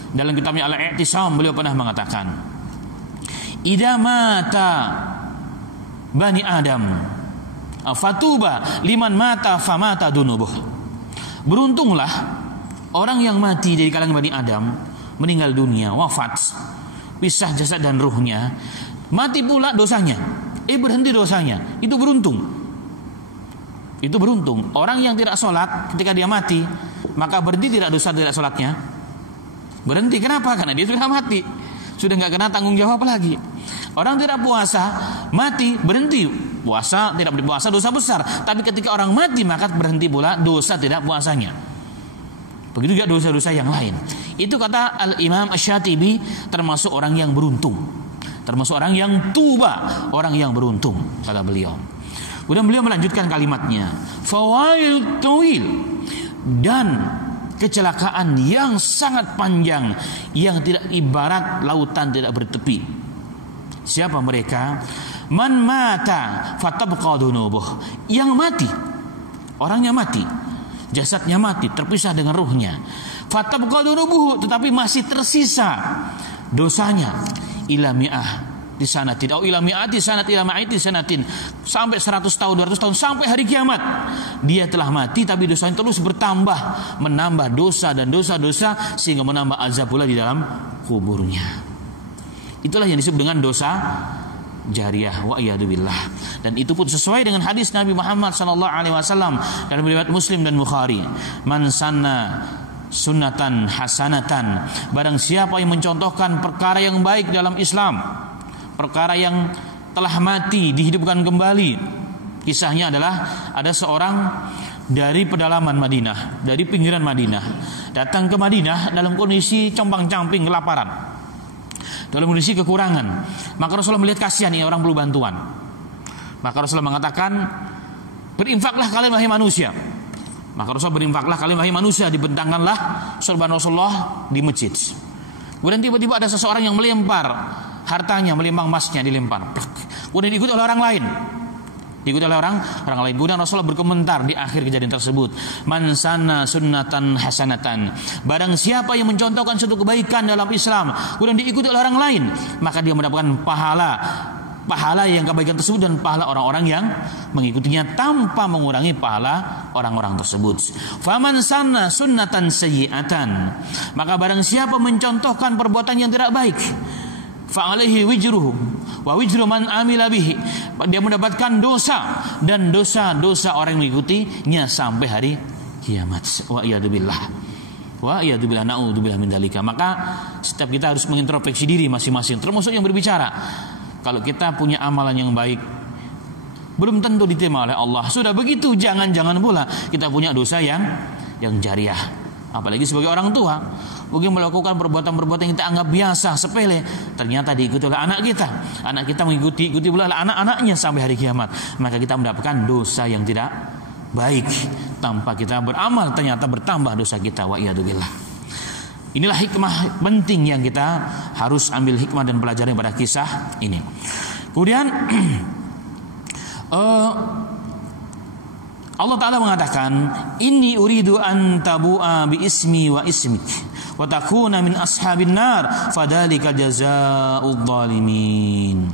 dalam kitabnya Al-I'tisam, beliau pernah mengatakan, idza mata bani Adam fatuba liman mata famata dunubuh. Beruntunglah orang yang mati dari kalangan Bani Adam, meninggal dunia, wafat, pisah jasad dan ruhnya, mati pula dosanya, berhenti dosanya. Itu beruntung. Itu beruntung. Orang yang tidak sholat ketika dia mati, maka berhenti tidak dosa tidak sholatnya? Berhenti. Kenapa? Karena dia sudah mati, sudah nggak kena tanggung jawab lagi. Orang tidak puasa, mati, berhenti puasa, tidak berpuasa dosa besar. Tapi ketika orang mati, maka berhenti pula dosa tidak puasanya. Begitu juga dosa-dosa yang lain. Itu kata Al-Imam Asy-Syatibi termasuk orang yang beruntung, termasuk orang yang tuba, orang yang beruntung, kata beliau. Kemudian beliau melanjutkan kalimatnya, fawail tawil, dan kecelakaan yang sangat panjang yang tidak ibarat lautan tidak bertepi. Siapa mereka? Man mata fatabqa dunubuh, yang mati, orangnya mati, jasadnya mati, terpisah dengan ruhnya. Fatabqa dunubuh, tetapi masih tersisa dosanya. Ila mi'ah di sanatin, atau ila mi'ati sanat ila ma'iti sanatin, sampai 100 tahun, 200 tahun, sampai hari kiamat. Dia telah mati tapi dosanya terus bertambah, menambah dosa dan dosa-dosa, sehingga menambah azab pula di dalam kuburnya. Itulah yang disebut dengan dosa jariyah, wa iyadzubillah. Dan itu pun sesuai dengan hadis Nabi Muhammad sallallahu alaihi wasallam dalam riwayat Muslim dan Bukhari. Man sanna sunnatan hasanatan, barang siapa yang mencontohkan perkara yang baik dalam Islam, perkara yang telah mati dihidupkan kembali. Kisahnya adalah ada seorang dari pedalaman Madinah, dari pinggiran Madinah, datang ke Madinah dalam kondisi compang-camping, kelaparan, dalam kondisi kekurangan. Maka Rasulullah melihat kasihan, ini orang perlu bantuan. Maka Rasulullah mengatakan, berinfaklah kalian wahai manusia. Maka Rasulullah berinfaklah kalian wahai manusia, dibentangkanlah sorban Rasulullah di masjid. Kemudian tiba-tiba ada seseorang yang melempar hartanya, melempar emasnya, dilempar. Kemudian diikuti oleh orang lain, diikuti oleh orang lain. Kemudian Rasulullah berkomentar di akhir kejadian tersebut, man sana sunnatan hasanatan, barang siapa yang mencontohkan suatu kebaikan dalam Islam kemudian diikuti oleh orang lain, maka dia mendapatkan pahala yang kebaikan tersebut dan pahala orang-orang yang mengikutinya tanpa mengurangi pahala orang-orang tersebut. Faman sanna sunnatan sayyi'atan, maka barang siapa mencontohkan perbuatan yang tidak baik, fa alaihi wijruhu wa wijru man amila bihi, dia mendapatkan dosa dan dosa-dosa orang yang mengikutinya sampai hari kiamat. Wa iyadzubillah, wa iyadzubillah, naudzubillah min dzalika. Maka setiap kita harus mengintrospeksi diri masing-masing, termasuk yang berbicara. Kalau kita punya amalan yang baik, belum tentu diterima oleh Allah. Sudah begitu, jangan-jangan pula kita punya dosa yang jariyah. Apalagi sebagai orang tua, mungkin melakukan perbuatan-perbuatan yang kita anggap biasa, sepele, ternyata diikuti oleh anak kita. Anak kita mengikuti pula anak-anaknya sampai hari kiamat. Maka kita mendapatkan dosa yang tidak baik. Tanpa kita beramal, ternyata bertambah dosa kita. Wa iyadzubillah. Inilah hikmah penting yang kita harus ambil hikmah dan pelajaran pada kisah ini. Kemudian Allah Ta'ala mengatakan, inni uridu an tabu'a bi ismi wa ismik wa takuna min ashabin nar fadzalika jazaa'udz zalimin.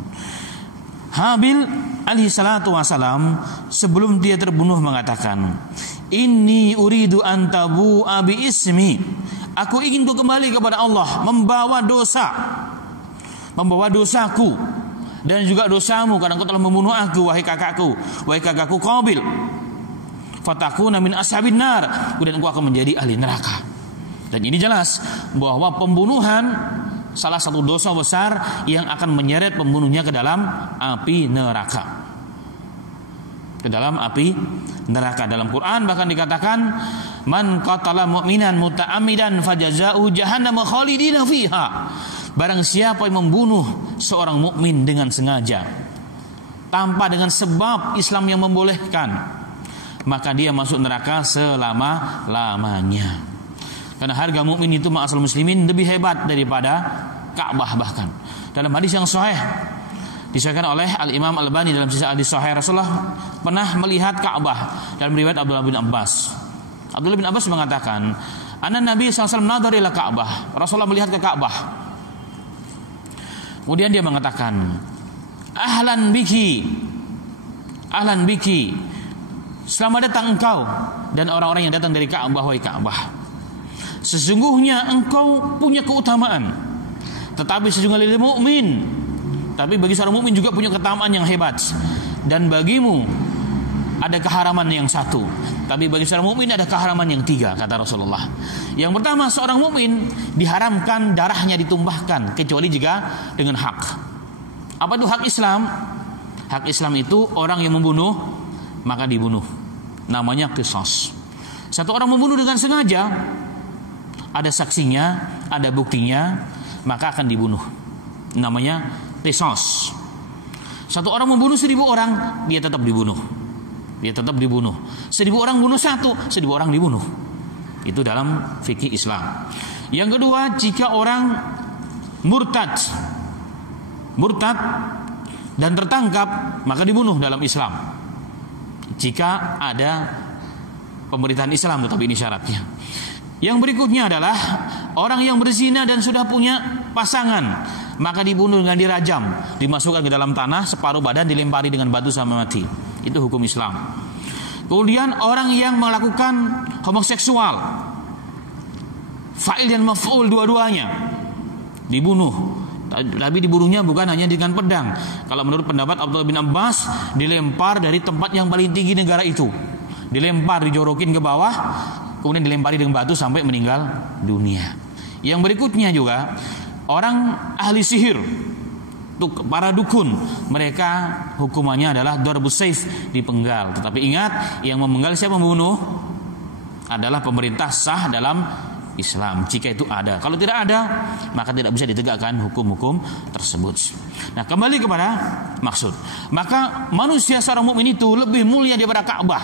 Habil alaihi salatu wasalam sebelum dia terbunuh mengatakan, inni uridu an tabu'a bi ismi, aku ingin kembali kepada Allah, membawa dosaku dan juga dosamu karena engkau telah membunuh aku, wahai kakakku Qabil. Fatakuna min ashabin nar, kemudian engkau akan menjadi ahli neraka. Dan ini jelas bahwa pembunuhan salah satu dosa besar yang akan menyeret pembunuhnya ke dalam api neraka. Dalam Quran bahkan dikatakan, man qatala mu'minan muta'ammidan fajazaa'uhu jahannam khalidina fiha. Barang siapa yang membunuh seorang mukmin dengan sengaja tanpa dengan sebab Islam yang membolehkan, maka dia masuk neraka selama-lamanya. Karena harga mukmin itu ma'asal muslimin lebih hebat daripada Ka'bah. Bahkan dalam hadis yang sahih disahkan oleh Al-Imam Al-Albani dalam sisa hadis sahih, Rasulullah pernah melihat Ka'bah dalam riwayat Abdullah bin Abbas. Abdullah bin Abbas mengatakan, anna Nabi SAW nadhar ila Ka'bah, Rasulullah melihat ke Ka'bah. Kemudian dia mengatakan, ahlan biki, selamat datang engkau dan orang-orang yang datang dari Ka'bah, wahai Ka'bah. Sesungguhnya engkau punya keutamaan, tetapi sesungguhnya lil mukmin, tapi bagi seorang mukmin juga punya keutamaan yang hebat. Dan bagimu ada keharaman yang satu, tapi bagi seorang mukmin ada keharaman yang tiga, kata Rasulullah. Yang pertama, seorang mukmin diharamkan darahnya ditumpahkan kecuali jika dengan hak. Apa itu hak Islam? Hak Islam itu orang yang membunuh maka dibunuh, namanya qisas. Satu orang membunuh dengan sengaja, ada saksinya, ada buktinya, maka akan dibunuh. Namanya qisas. Satu orang membunuh 1000 orang, dia tetap dibunuh. Dia tetap dibunuh. 1000 orang bunuh satu, 1000 orang dibunuh. Itu dalam fikih Islam. Yang kedua, jika orang murtad dan tertangkap, maka dibunuh dalam Islam. Jika ada pemerintahan Islam, tetapi ini syaratnya. Yang berikutnya adalah orang yang berzina dan sudah punya pasangan, maka dibunuh dengan dirajam, dimasukkan ke dalam tanah, separuh badan dilempari dengan batu sampai mati. Itu hukum Islam. Kemudian orang yang melakukan homoseksual, fa'il dan maf'ul dua-duanya, dibunuh. Tapi dibunuhnya bukan hanya dengan pedang. Kalau menurut pendapat Abdullah bin Abbas, dilempar dari tempat yang paling tinggi negara itu, dilempar, dijorokin ke bawah, kemudian dilempari dengan batu sampai meninggal dunia. Yang berikutnya juga orang ahli sihir, para dukun, mereka hukumannya adalah darbus saif, dipenggal. Tetapi ingat, yang memenggal siapa membunuh adalah pemerintah sah dalam Islam, jika itu ada. Kalau tidak ada, maka tidak bisa ditegakkan hukum-hukum tersebut. Nah, kembali kepada maksud. Maka manusia seorang mukmin itu lebih mulia daripada Ka'bah.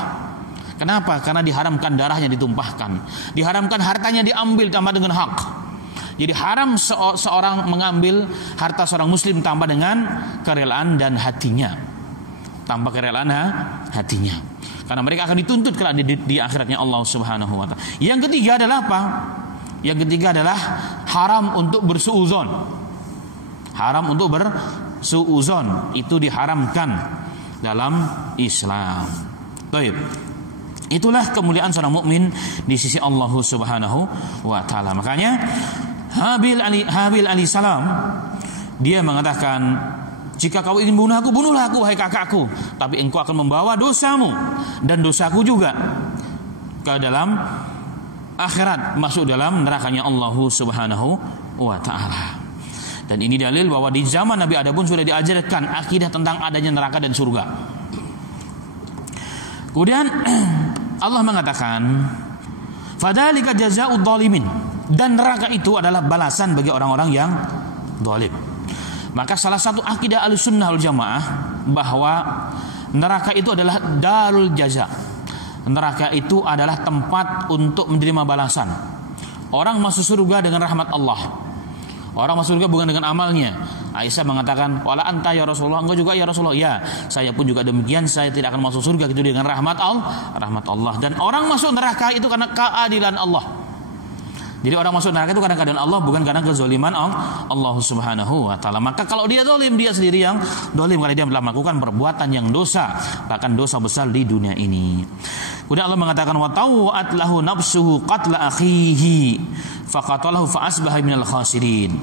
Kenapa? Karena diharamkan darahnya ditumpahkan, diharamkan hartanya diambil tanpa dengan hak. Jadi haram seorang mengambil harta seorang muslim tanpa dengan kerelaan dan hatinya, tanpa kerelaan hatinya. Karena mereka akan dituntut kelak di akhiratnya Allah Subhanahu wa taala. Yang ketiga adalah apa? Yang ketiga adalah haram untuk bersuuzon. Haram untuk bersuuzon itu diharamkan dalam Islam. Baik. Itulah kemuliaan seorang mukmin di sisi Allah Subhanahu wa taala. Makanya Habil alaihissalam dia mengatakan, jika kau ingin bunuh aku, bunuhlah aku, wahai kakakku, tapi engkau akan membawa dosamu dan dosaku juga ke dalam akhirat, masuk dalam nerakanya Allah Subhanahu wa taala. Dan ini dalil bahwa di zaman Nabi Adam pun sudah diajarkan akidah tentang adanya neraka dan surga. Kemudian Allah mengatakan, fadzalika jazaa'udz dzalimin, dan neraka itu adalah balasan bagi orang-orang yang zalim. Maka salah satu akidah Ahlussunnah wal Jamaah bahwa neraka itu adalah darul jaza. Neraka itu adalah tempat untuk menerima balasan. Orang masuk surga dengan rahmat Allah. Orang masuk surga bukan dengan amalnya. Aisyah mengatakan, wala anta ya Rasulullah, engkau juga ya Rasulullah. Ya, saya pun juga demikian, saya tidak akan masuk surga itu dengan rahmat Allah. Dan orang masuk neraka itu karena keadilan Allah. Jadi orang masuk neraka itu karena keadaan Allah, bukan karena kezaliman Allah Subhanahu wa taala. Maka kalau dia zalim, dia sendiri yang zalim karena dia telah melakukan perbuatan yang dosa, bahkan dosa besar di dunia ini. Kemudian Allah mengatakan, wa tawat lahu nafsuhu qatla akhihi faqatalahu fa asbaha minal khasirin.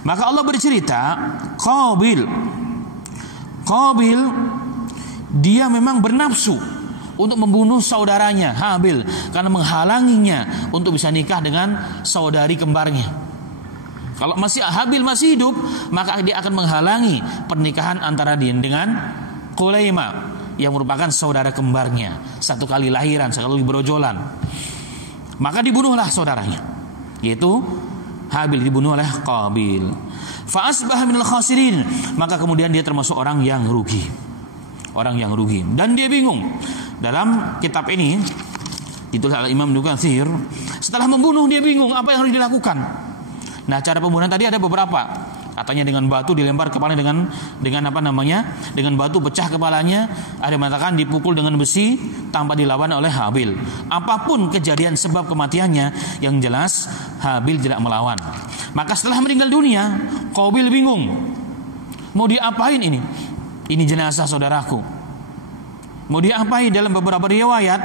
Maka Allah bercerita, Qabil dia memang bernafsu untuk membunuh saudaranya Habil karena menghalanginya untuk bisa nikah dengan saudari kembarnya. Kalau Habil masih hidup, maka dia akan menghalangi pernikahan antara dia dengan Qulaima yang merupakan saudara kembarnya, satu kali lahiran, sekali berojolan. Maka dibunuhlah saudaranya, yaitu Habil dibunuh oleh Qabil. Fa asbaha minal khasirin, maka kemudian dia termasuk orang yang rugi. Dan dia bingung. Dalam kitab ini ditulis oleh Imam Ibnu Katsir, setelah membunuh dia bingung apa yang harus dilakukan. Nah, cara pembunuhan tadi ada beberapa. Katanya dengan batu dilempar kepalanya dengan batu pecah kepalanya. Ada yang mengatakan dipukul dengan besi tanpa dilawan oleh Habil. Apapun kejadian sebab kematiannya, yang jelas Habil tidak melawan. Maka setelah meninggal dunia, Qabil bingung. Mau diapain ini? Ini jenazah saudaraku. Mau diapain? Dalam beberapa riwayat,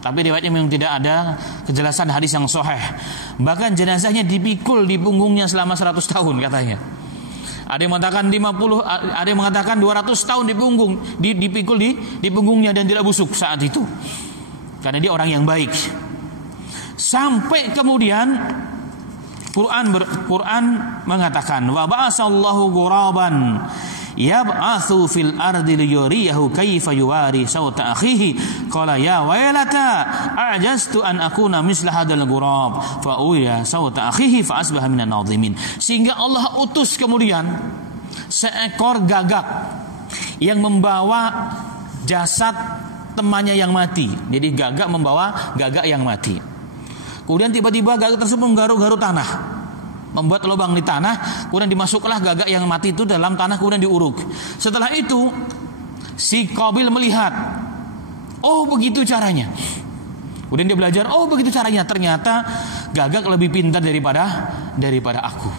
tapi riwayatnya memang tidak ada kejelasan hadis yang sahih. Bahkan jenazahnya dipikul di punggungnya selama 100 tahun katanya. Ada yang mengatakan 50, ada yang mengatakan 200 tahun dipikul di punggungnya dan tidak busuk saat itu. Karena dia orang yang baik. Sampai kemudian Quran mengatakan, wa ba'asallahu ghuraban yab'atsu fil ardi liyuriyahu kaifa yuwari sawta akhihi qala ya wailata a'jaztu an akuna misla hadzal ghurab fa uya sawta akhihi fa asbaha minan nadhimin. Sehingga Allah utus kemudian seekor gagak yang membawa jasad temannya yang mati. Jadi gagak membawa gagak yang mati. Kemudian tiba-tiba gagak tersebut menggaruk-garuk tanah, membuat lubang di tanah, kemudian dimasuklah gagak yang mati itu dalam tanah, kemudian diuruk. Setelah itu si Qabil melihat, oh begitu caranya. Kemudian dia belajar, oh begitu caranya. Ternyata gagak lebih pintar daripada aku.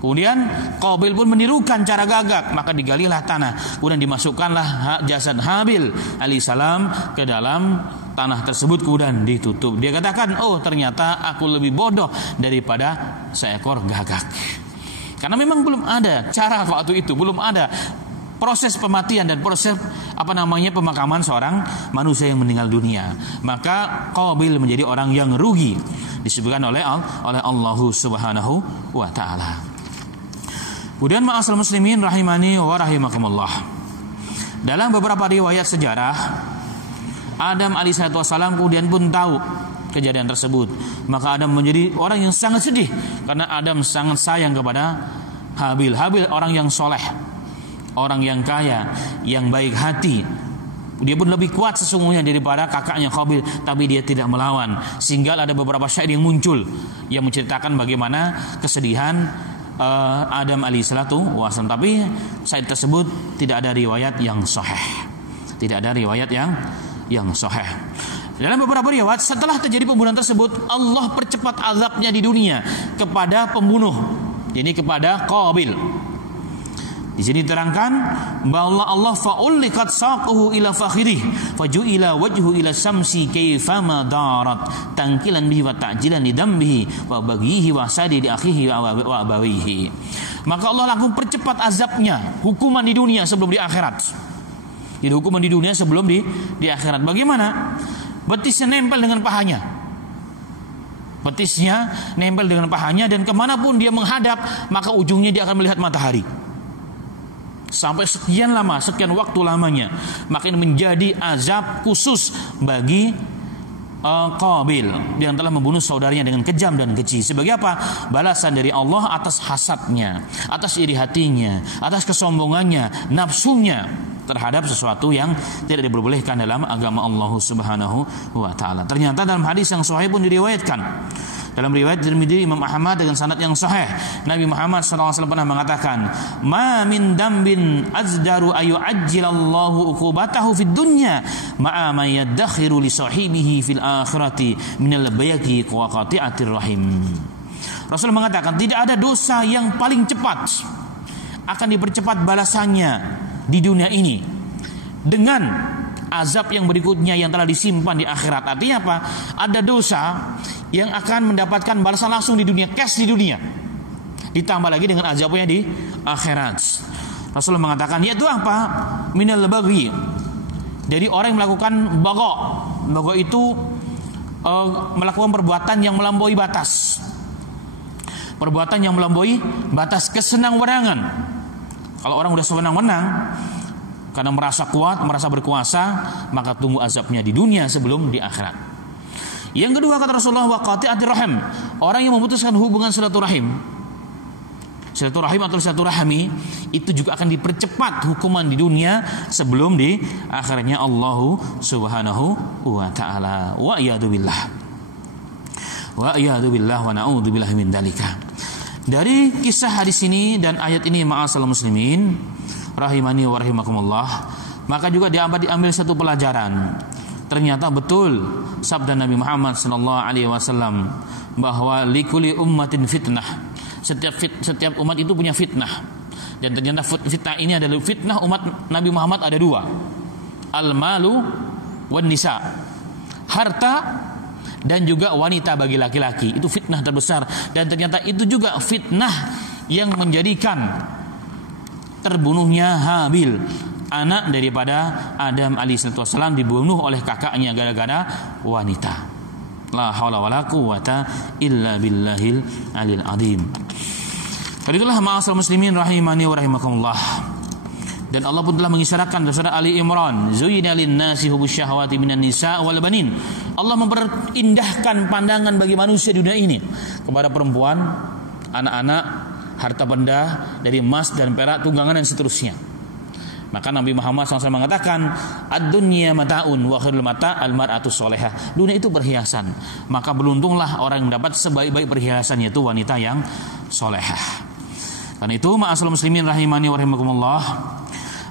Kemudian Qabil pun menirukan cara gagak, maka digalilah tanah, kemudian dimasukkanlah jasad Habil alaihissalam ke dalam tanah tersebut, kemudian ditutup. Dia katakan, oh ternyata aku lebih bodoh daripada seekor gagak. Karena memang belum ada cara waktu itu, belum ada proses pematian dan proses pemakaman seorang manusia yang meninggal dunia. Maka Qabil menjadi orang yang rugi, disebutkan oleh Allah Subhanahu wa taala. Kemudian ma'asal muslimin rahimani wa rahimakumullah. Dalam beberapa riwayat sejarah, Adam alaihissalam kemudian pun tahu kejadian tersebut. Maka Adam menjadi orang yang sangat sedih karena Adam sangat sayang kepada Habil. Habil orang yang soleh, orang yang kaya, yang baik hati. Dia pun lebih kuat sesungguhnya daripada kakaknya Qabil, tapi dia tidak melawan. Sehingga ada beberapa syair yang muncul yang menceritakan bagaimana kesedihan Adam alaihissalatu wassalam. Tapi syair tersebut tidak ada riwayat yang sahih. Tidak ada riwayat yang sahih. Dalam beberapa riwayat, setelah terjadi pembunuhan tersebut, Allah percepat azabnya di dunia kepada pembunuh, jadi kepada Qabil. Di sini diterangkan bahwa Allah fa'ulliqat saquhu ila fakhirih faju'ila wajhu ila samsi kayfama darat tankilan bihi wa ta'jilan li dambihi wa baghihi wa sadi di akhihi wa abawihi. Maka Allah langsung percepat azabnya, hukuman di dunia sebelum di akhirat. Jadi hukuman di dunia sebelum di akhirat. Bagaimana? Betisnya nempel dengan pahanya. Betisnya nempel dengan pahanya, dan kemanapun dia menghadap, maka ujungnya dia akan melihat matahari. Sampai sekian lama, sekian waktu lamanya. Maka ini menjadi azab khusus bagi Qabil yang telah membunuh saudaranya dengan kejam dan keji. Sebagai apa? Balasan dari Allah atas hasadnya, atas iri hatinya, atas kesombongannya, nafsunya terhadap sesuatu yang tidak diperbolehkan dalam agama Allah Subhanahu wa taala. Ternyata dalam hadis yang sahih pun diriwayatkan. Dalam riwayat Tirmidzi, Imam Ahmad dengan sanad yang sahih, Nabi Muhammad SAW pernah mengatakan, "Ma min dambin azdaru ayu ajjilallahu uqubatahu fid dunya ma'a ma yadakhiru li sahibihi fil akhirati minal bayaki wa qati'atir rahim." Rasul mengatakan, tidak ada dosa yang paling cepat akan dipercepat balasannya di dunia ini dengan azab yang berikutnya yang telah disimpan di akhirat. Artinya apa? Ada dosa yang akan mendapatkan balasan langsung di dunia, cash di dunia, ditambah lagi dengan azabnya di akhirat. Rasul mengatakan, yaitu apa? Minal baghi. Jadi orang yang melakukan bagho. Bagho itu melakukan perbuatan yang melampaui batas. Perbuatan yang melampaui batas, kesenang-wenangan. Kalau orang udah sewenang-wenang karena merasa kuat, merasa berkuasa, maka tunggu azabnya di dunia sebelum di akhirat. Yang kedua, kata Rasulullah, wa qati'atir rahim, orang yang memutuskan hubungan silaturahim. Silaturahim atau silaturahmi itu juga akan dipercepat hukuman di dunia sebelum di akhirnya Allah Subhanahu wa taala. Wa iyadu billah. Wa iyadu billah wa na'udzu billahi min dzalika. Dari kisah hadis ini dan ayat ini, ma'asal muslimin rahimani wa rahimakumullah, maka juga diambil satu pelajaran. Ternyata betul sabda Nabi Muhammad sallallahu alaihi wasallam bahwa likulli ummatin fitnah. Setiap umat itu punya fitnah. Dan ternyata fitnah ini adalah fitnah umat Nabi Muhammad ada dua. Al-malu wan nisa. Harta dan juga wanita bagi laki-laki. Itu fitnah terbesar, dan ternyata itu juga fitnah yang menjadikan terbunuhnya Habil, anak daripada Adam alaihissalam, dibunuh oleh kakaknya gara-gara wanita. La haula wala quwata illa billahil alil azim. Itulah ma'asal muslimin rahimani wa rahimakumullah. Dan Allah pun telah mengisyaratkan dalam surah Ali Imran, "Zuyyina lin-nasi hubbus syahawati minan nisa' wal banin." Allah memperindah pandangan bagi manusia di dunia ini kepada perempuan, anak-anak, harta benda dari emas dan perak, tunggangan dan seterusnya. Maka Nabi Muhammad SAW mengatakan, "Ad-dunya mata'un wa khairul mata' al-mar'atu sholihah." Dunia itu perhiasan, maka beruntunglah orang yang mendapat sebaik-baik perhiasan, yaitu wanita yang solehah. Karena itu ma'asyiral muslimin rahimani wa rahimakumullah,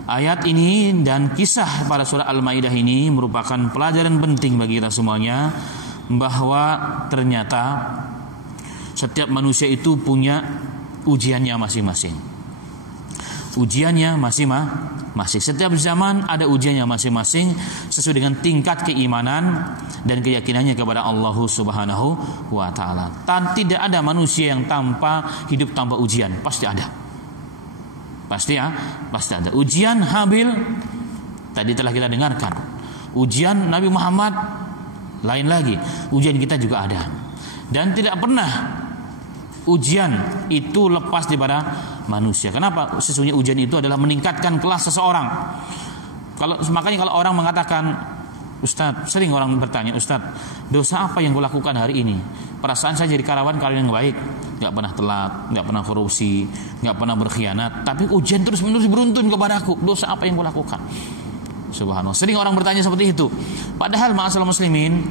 ayat ini dan kisah pada surah Al-Maidah ini merupakan pelajaran penting bagi kita semuanya, bahwa ternyata setiap manusia itu punya ujiannya masing-masing. Ujiannya masing-masing. Setiap zaman ada ujiannya masing-masing sesuai dengan tingkat keimanan dan keyakinannya kepada Allah Subhanahu wa taala. Tidak ada manusia yang hidup tanpa ujian, pasti ada. Pasti ada. Ujian Habil tadi telah kita dengarkan. Ujian Nabi Muhammad lain lagi. Ujian kita juga ada. Dan tidak pernah ujian itu lepas daripada manusia. Kenapa? Sesungguhnya ujian itu adalah meningkatkan kelas seseorang. Makanya kalau orang mengatakan, Ustadz, sering orang bertanya, Ustadz, dosa apa yang kulakukan hari ini? Perasaan saya jadi karyawan yang baik, nggak pernah telat, nggak pernah korupsi, nggak pernah berkhianat, tapi ujian terus menerus beruntun kepadaku. Dosa apa yang kulakukan? Subhanallah. Sering orang bertanya seperti itu. Padahal ma'asyiral muslimin,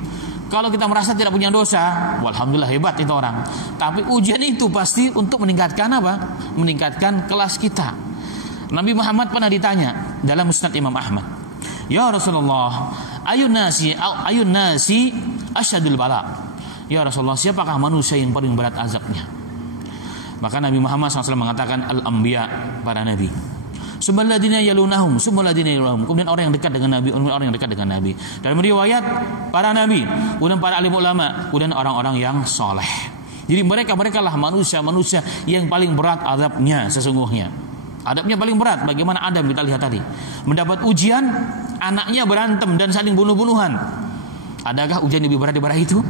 kalau kita merasa tidak punya dosa, alhamdulillah, hebat itu orang. Tapi ujian itu pasti untuk meningkatkan apa? Meningkatkan kelas kita. Nabi Muhammad pernah ditanya dalam Musnad Imam Ahmad, "Ya Rasulullah, ayun nasi asyadul bala?" Ya Rasulullah, siapakah manusia yang paling berat azabnya? Maka Nabi Muhammad SAW mengatakan, al-anbiya, para nabi. Summaladina yalunahum. Kemudian orang yang dekat dengan Nabi, Dalam riwayat, para nabi, kemudian para alim ulama, kemudian orang-orang yang soleh. Jadi mereka lah manusia yang paling berat azabnya sesungguhnya. Adabnya paling berat. Bagaimana Adam kita lihat tadi, mendapat ujian, anaknya berantem dan saling bunuh-bunuhan. Adakah ujian lebih berat daripada itu?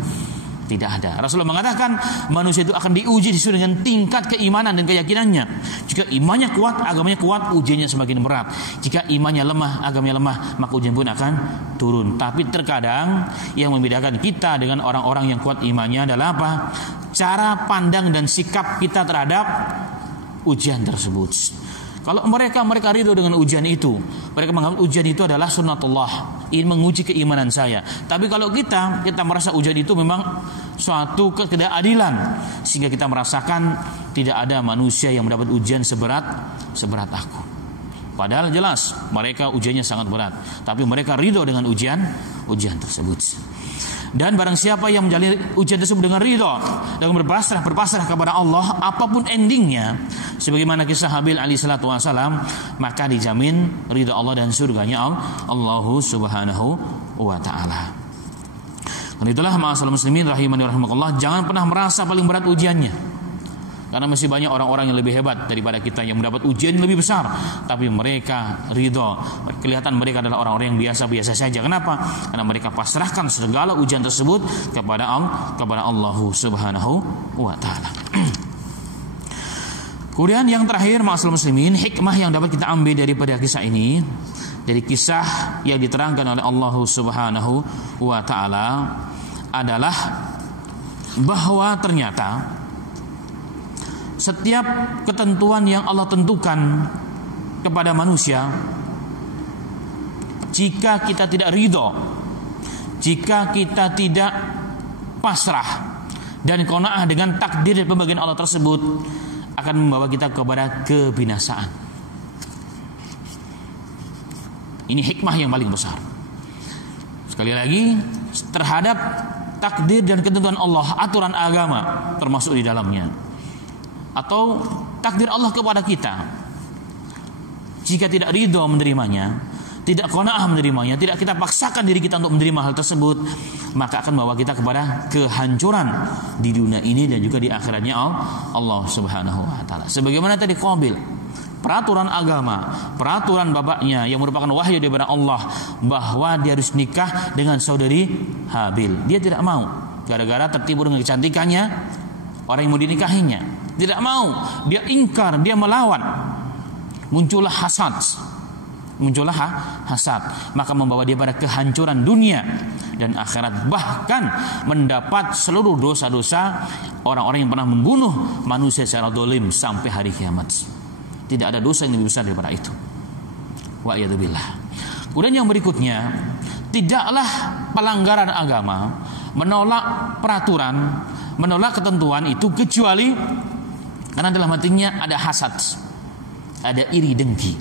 Tidak ada. Rasulullah mengatakan manusia itu akan diuji sesuai dengan tingkat keimanan dan keyakinannya. Jika imannya kuat, agamanya kuat, ujiannya semakin berat. Jika imannya lemah, agamanya lemah, maka ujian pun akan turun. Tapi terkadang yang membedakan kita dengan orang-orang yang kuat imannya adalah apa? Cara pandang dan sikap kita terhadap ujian tersebut. Kalau mereka ridho dengan ujian itu, mereka menganggap ujian itu adalah sunnatullah, ingin menguji keimanan saya. Tapi kalau kita merasa ujian itu memang suatu ketidakadilan, sehingga kita merasakan tidak ada manusia yang mendapat ujian seberat aku. Padahal jelas mereka ujiannya sangat berat, tapi mereka ridho dengan ujian tersebut. Dan barang siapa yang menjalani ujian tersebut dengan ridho, dengan berpasrah kepada Allah, apapun endingnya, sebagaimana kisah Habil alaihissalatu wassalam, maka dijamin ridho Allah dan surganya Allah Subhanahu wa taala. Dan itulah ma'asyiral muslimin rahimani wa rahimakumullah, jangan pernah merasa paling berat ujiannya. Karena masih banyak orang-orang yang lebih hebat daripada kita yang mendapat ujian yang lebih besar, tapi mereka ridho. Kelihatan mereka adalah orang-orang yang biasa-biasa saja. Kenapa? Karena mereka pasrahkan segala ujian tersebut kepada Allah Subhanahu wa taala. Kemudian yang terakhir, ma'asyiral muslimin, hikmah yang dapat kita ambil daripada kisah ini, dari kisah yang diterangkan oleh Allah Subhanahu wa taala, adalah bahwa ternyata setiap ketentuan yang Allah tentukan kepada manusia, jika kita tidak ridho, jika kita tidak pasrah dan qanaah dengan takdir dan pembagian Allah tersebut, akan membawa kita kepada kebinasaan. Ini hikmah yang paling besar. Sekali lagi, terhadap takdir dan ketentuan Allah, aturan agama termasuk di dalamnya, atau takdir Allah kepada kita, jika tidak ridho menerimanya, tidak qanaah menerimanya, tidak kita paksakan diri kita untuk menerima hal tersebut, maka akan membawa kita kepada kehancuran di dunia ini dan juga di akhiratnya Allah Subhanahu wa taala. Sebagaimana tadi Qabil, peraturan agama, peraturan bapaknya yang merupakan wahyu daripada Allah, bahwa dia harus nikah dengan saudari Habil. Dia tidak mau, gara-gara tertipu dengan kecantikannya orang yang mau dinikahinya. Tidak mau, dia ingkar, dia melawan. Muncullah hasad, muncullah hasad, maka membawa dia pada kehancuran dunia dan akhirat, bahkan mendapat seluruh dosa-dosa orang-orang yang pernah membunuh manusia secara zalim sampai hari kiamat. Tidak ada dosa yang lebih besar daripada itu. Wa iyadzubillah. Kemudian yang berikutnya, tidaklah pelanggaran agama, menolak peraturan, menolak ketentuan itu kecuali karena dalam hatinya ada hasad, ada iri dengki.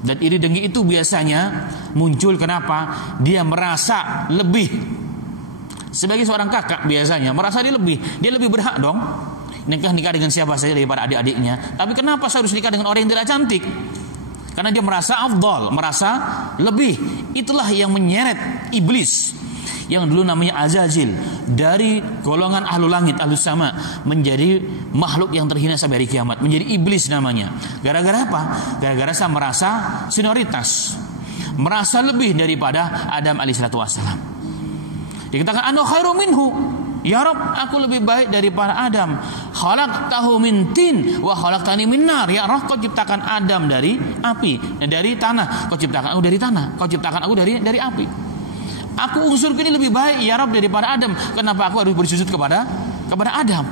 Dan iri dengki itu biasanya muncul kenapa? Dia merasa lebih. Sebagai seorang kakak biasanya merasa dia lebih berhak dong nikah dengan siapa saja daripada adik-adiknya. Tapi kenapa saya harus nikah dengan orang yang tidak cantik? Karena dia merasa afdal, merasa lebih. Itulah yang menyeret iblis yang dulu namanya Azazil, dari golongan ahlu langit, ahlu sama, menjadi makhluk yang terhina sampai hari kiamat, menjadi iblis namanya. Gara-gara apa? Gara-gara saya merasa senioritas, merasa lebih daripada Adam alaihissalatu wassalam. Dia katakan, ana khairu minhu, ya Rabb, aku lebih baik daripada Adam. Khalaqtahu min tin wa khalaqtani min nar. Ya Rabb, kau ciptakan Adam dari api, dari tanah. Kau ciptakan aku dari tanah, kau ciptakan aku dari api. Aku unsurku ini lebih baik ya Rabb daripada Adam. Kenapa aku harus bersujud kepada Adam?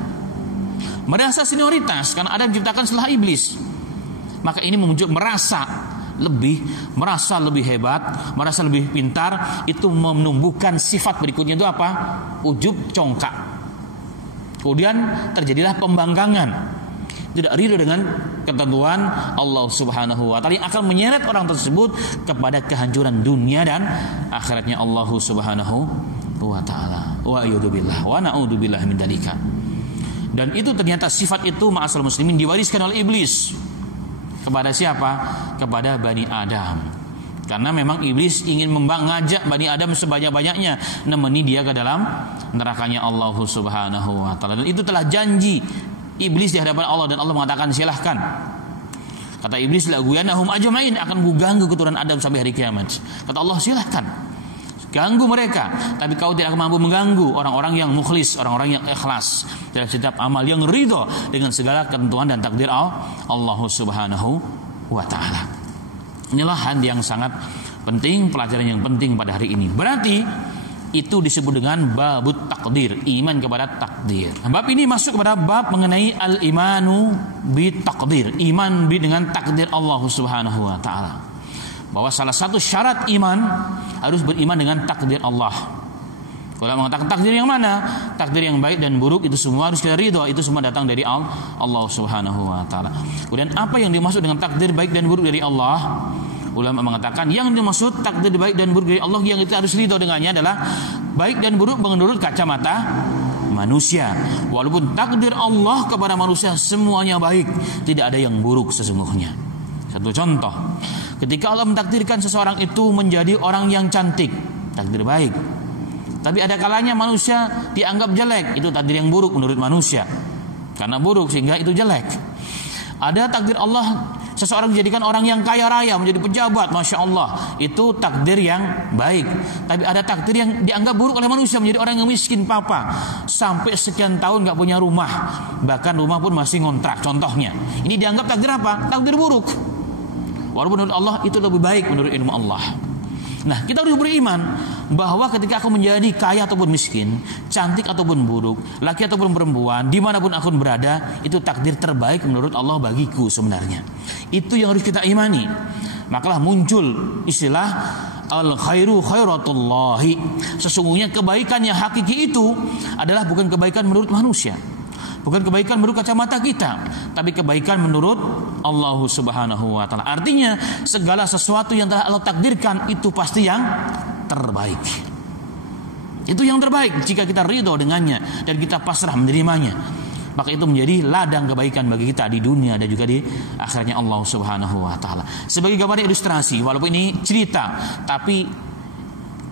Merasa senioritas karena Adam diciptakan setelah iblis. Maka ini muncul merasa lebih hebat, merasa lebih pintar. Itu menumbuhkan sifat berikutnya itu apa? Ujub, congkak. Kemudian terjadilah pembangkangan, tidak ridho dengan ketentuan Allah Subhanahu wa taala yang akan menyeret orang tersebut kepada kehancuran dunia dan akhiratnya Allah Subhanahu wa taala. Wa a'udzubillah wa na'udzubillah min dzalika. Dan itu ternyata sifat itu ma'asal muslimin diwariskan oleh iblis. Kepada siapa? Kepada Bani Adam. Karena memang iblis ingin mengajak Bani Adam sebanyak-banyaknya nemeni dia ke dalam nerakanya Allah Subhanahu wa taala. Dan itu telah janji iblis di hadapan Allah, dan Allah mengatakan silahkan. Kata iblis, la guyanahum ajmain, akan ganggu keturunan Adam sampai hari kiamat. Kata Allah, silahkan ganggu mereka, tapi kau tidak akan mampu mengganggu orang-orang yang mukhlis, orang-orang yang ikhlas dalam setiap amal, yang ridho dengan segala ketentuan dan takdir Allah Subhanahu wa taala. Inilah hal yang sangat penting, pelajaran yang penting pada hari ini. Berarti itu disebut dengan babut takdir, iman kepada takdir. Bab ini masuk kepada bab mengenai al-imanu bi takdir, iman dengan takdir Allah Subhanahu wa taala. Bahwa salah satu syarat iman harus beriman dengan takdir Allah. Kalau mengatakan takdir yang mana? Takdir yang baik dan buruk itu semua harus kita ridho, itu semua datang dari Allah Subhanahu wa taala. Kemudian apa yang dimaksud dengan takdir baik dan buruk dari Allah? Ulama mengatakan yang dimaksud takdir baik dan buruk dari Allah yang kita harus ridho dengannya adalah baik dan buruk menurut kacamata manusia. Walaupun takdir Allah kepada manusia semuanya baik, tidak ada yang buruk sesungguhnya. Satu contoh, ketika Allah mentakdirkan seseorang itu menjadi orang yang cantik, takdir baik. Tapi ada kalanya manusia dianggap jelek, itu takdir yang buruk menurut manusia. Karena buruk sehingga itu jelek. Ada takdir Allah, seseorang dijadikan orang yang kaya raya, menjadi pejabat, Masya Allah, itu takdir yang baik. Tapi ada takdir yang dianggap buruk oleh manusia, menjadi orang yang miskin papa, sampai sekian tahun gak punya rumah, bahkan rumah pun masih ngontrak, contohnya. Ini dianggap takdir apa? Takdir buruk. Walaupun menurut Allah itu lebih baik menurut ilmu Allah. Nah, kita harus beriman bahwa ketika aku menjadi kaya ataupun miskin, cantik ataupun buruk, laki ataupun perempuan, dimanapun aku berada, itu takdir terbaik menurut Allah bagiku sebenarnya. Itu yang harus kita imani. Makalah muncul istilah al-khairu khairatullahi. Sesungguhnya kebaikan yang hakiki itu adalah bukan kebaikan menurut manusia, bukan kebaikan menurut kacamata kita, tapi kebaikan menurut Allah Subhanahu wa taala. Artinya segala sesuatu yang telah Allah takdirkan itu pasti yang terbaik. Itu yang terbaik jika kita ridho dengannya dan kita pasrah menerimanya. Maka itu menjadi ladang kebaikan bagi kita di dunia dan juga di akhiratnya Allah Subhanahu wa taala. Sebagai gambaran ilustrasi, walaupun ini cerita, tapi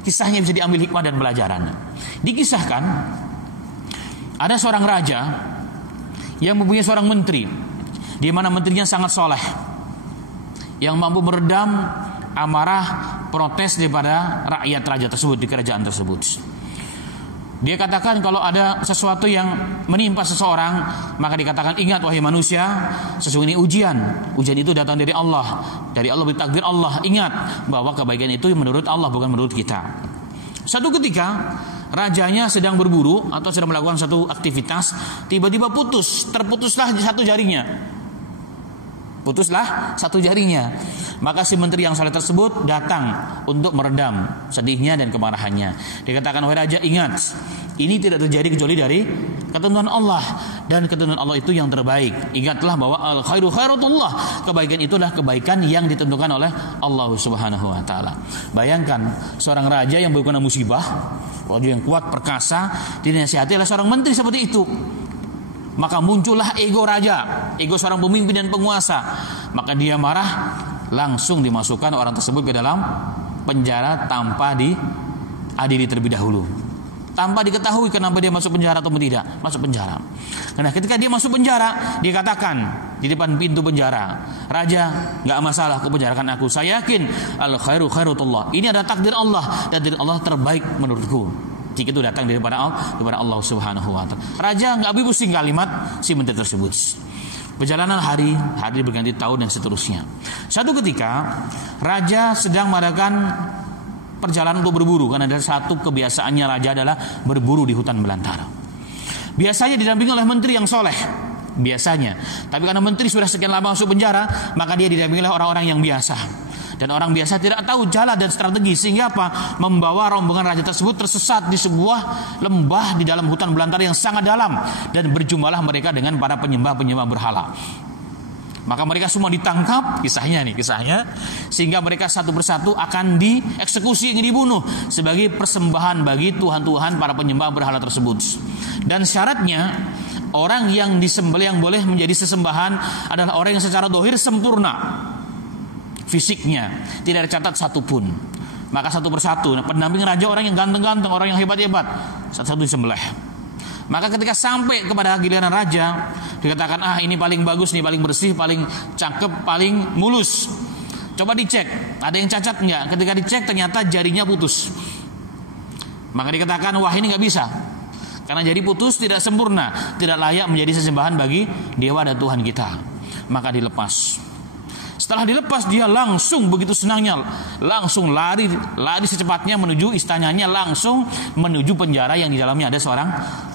kisahnya bisa diambil hikmah dan pelajaran. Dikisahkan ada seorang raja yang mempunyai seorang menteri, di mana menterinya sangat soleh, yang mampu meredam amarah protes daripada rakyat raja tersebut di kerajaan tersebut. Dia katakan kalau ada sesuatu yang menimpa seseorang, maka dikatakan, ingat wahai manusia, sesungguhnya ini ujian. Ujian itu datang dari Allah. Dari Allah, bertakdir Allah. Ingat bahwa kebaikan itu menurut Allah, bukan menurut kita. Satu ketika rajanya sedang berburu atau sedang melakukan satu aktivitas, tiba-tiba terputuslah satu jarinya. Putuslah satu jarinya. Maka si menteri yang saleh tersebut datang untuk meredam sedihnya dan kemarahannya. Dikatakan, wahai raja, ingat, ini tidak terjadi kecuali dari ketentuan Allah, dan ketentuan Allah itu yang terbaik. Ingatlah bahwa al khairu khairatullah, kebaikan itulah kebaikan yang ditentukan oleh Allah Subhanahu wa taala. Bayangkan seorang raja yang berkena musibah, raja yang kuat perkasa, dinasihati oleh seorang menteri seperti itu. Maka muncullah ego raja, ego seorang pemimpin dan penguasa. Maka dia marah, langsung dimasukkan orang tersebut ke dalam penjara tanpa diadili terlebih dahulu, tanpa diketahui kenapa dia masuk penjara atau tidak masuk penjara. Nah, ketika dia masuk penjara, dikatakan di depan pintu penjara, raja, nggak masalah kau penjarakan aku, saya yakin al khairu khairatullah, ini ada takdir Allah dan takdir Allah terbaik menurutku jika itu datang daripada Allah Subhanahu wa taala. Raja nggak pusing kalimat si menteri tersebut. Perjalanan hari berganti tahun dan seterusnya. Satu ketika raja sedang mengadakan perjalanan untuk berburu, karena ada satu kebiasaannya raja adalah berburu di hutan belantara. Biasanya didampingi oleh menteri yang soleh, biasanya. Tapi karena menteri sudah sekian lama masuk penjara, maka dia didampingi oleh orang-orang yang biasa. Dan orang biasa tidak tahu jalan dan strategi, sehingga apa? Membawa rombongan raja tersebut tersesat di sebuah lembah di dalam hutan belantara yang sangat dalam, dan berjumlah mereka dengan para penyembah berhala. Maka mereka semua ditangkap, kisahnya, sehingga mereka satu persatu akan dieksekusi, ingin dibunuh sebagai persembahan bagi tuhan-tuhan para penyembah berhala tersebut. Dan syaratnya, orang yang disembelih yang boleh menjadi sesembahan adalah orang yang secara dohir sempurna fisiknya, tidak dicatat satupun. Maka satu persatu pendamping raja orang yang ganteng-ganteng, orang yang hebat-hebat, satu-satu disembelih. Maka ketika sampai kepada giliran raja, dikatakan, ini paling bagus nih, paling bersih, paling cakep, paling mulus. Coba dicek, ada yang cacat enggak? Ketika dicek ternyata jarinya putus. Maka dikatakan, wah ini nggak bisa, karena jari putus tidak sempurna, tidak layak menjadi sesembahan bagi dewa dan Tuhan kita. Maka dilepas. Setelah dilepas, dia langsung begitu senangnya, langsung lari secepatnya menuju istananya, langsung menuju penjara yang di dalamnya ada seorang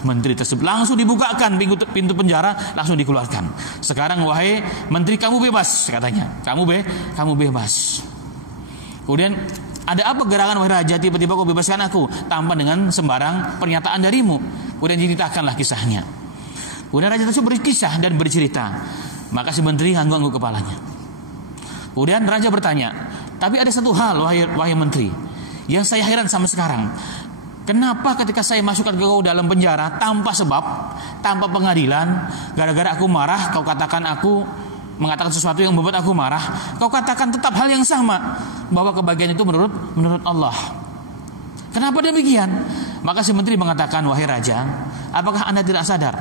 menteri tersebut. Langsung dibukakan pintu penjara, langsung dikeluarkan. Sekarang wahai menteri, kamu bebas, katanya. Kamu bebas. Kemudian, ada apa gerangan wahai raja, tiba-tiba kau bebaskan aku tanpa dengan sembarang pernyataan darimu? Kemudian diceritakanlah kisahnya. Kemudian raja tersebut berkisah dan bercerita. Maka si menteri ngangguk-ngangguk kepalanya. Kemudian raja bertanya, tapi ada satu hal wahai menteri yang saya heran sampai sekarang. Kenapa ketika saya masukkan kau dalam penjara tanpa sebab, tanpa pengadilan, gara-gara aku marah, kau katakan aku mengatakan sesuatu yang membuat aku marah, kau katakan tetap hal yang sama, bahwa kebahagiaan itu menurut Allah. Kenapa demikian? Maka si menteri mengatakan, wahai raja, apakah Anda tidak sadar?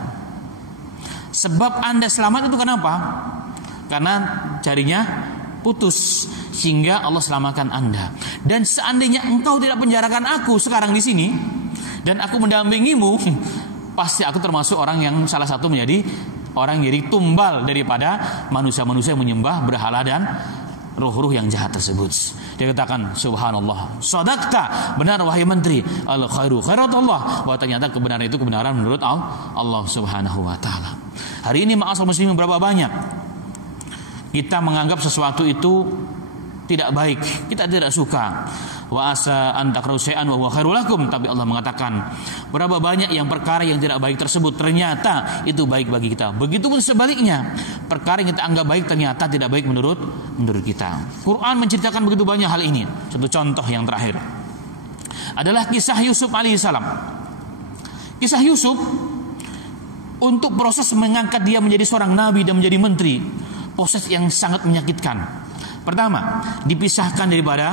Sebab Anda selamat itu kenapa? Karena jarinya putus, sehingga Allah selamatkan Anda. Dan seandainya engkau tidak penjarakan aku sekarang di sini dan aku mendampingimu, pasti aku termasuk orang yang salah satu menjadi orang yang jadi tumbal daripada manusia-manusia yang menyembah berhala dan roh-roh yang jahat tersebut. Dia katakan, subhanallah, sadaqta, benar wahai menteri, al khairu khairatullah, bahwa ternyata kebenaran itu kebenaran menurut Allah Subhanahu wa taala. Hari ini ma'asal muslimin, berapa banyak kita menganggap sesuatu itu tidak baik, kita tidak suka. Wa asa an takrahu syai'an wa huwa khairul lakum, tapi Allah mengatakan berapa banyak yang perkara yang tidak baik tersebut ternyata itu baik bagi kita. Begitupun sebaliknya, perkara yang kita anggap baik ternyata tidak baik menurut kita. Quran menceritakan begitu banyak hal ini. Satu contoh yang terakhir adalah kisah Yusuf alaihissalam. Kisah Yusuf untuk proses mengangkat dia menjadi seorang nabi dan menjadi menteri, proses yang sangat menyakitkan. Pertama, dipisahkan daripada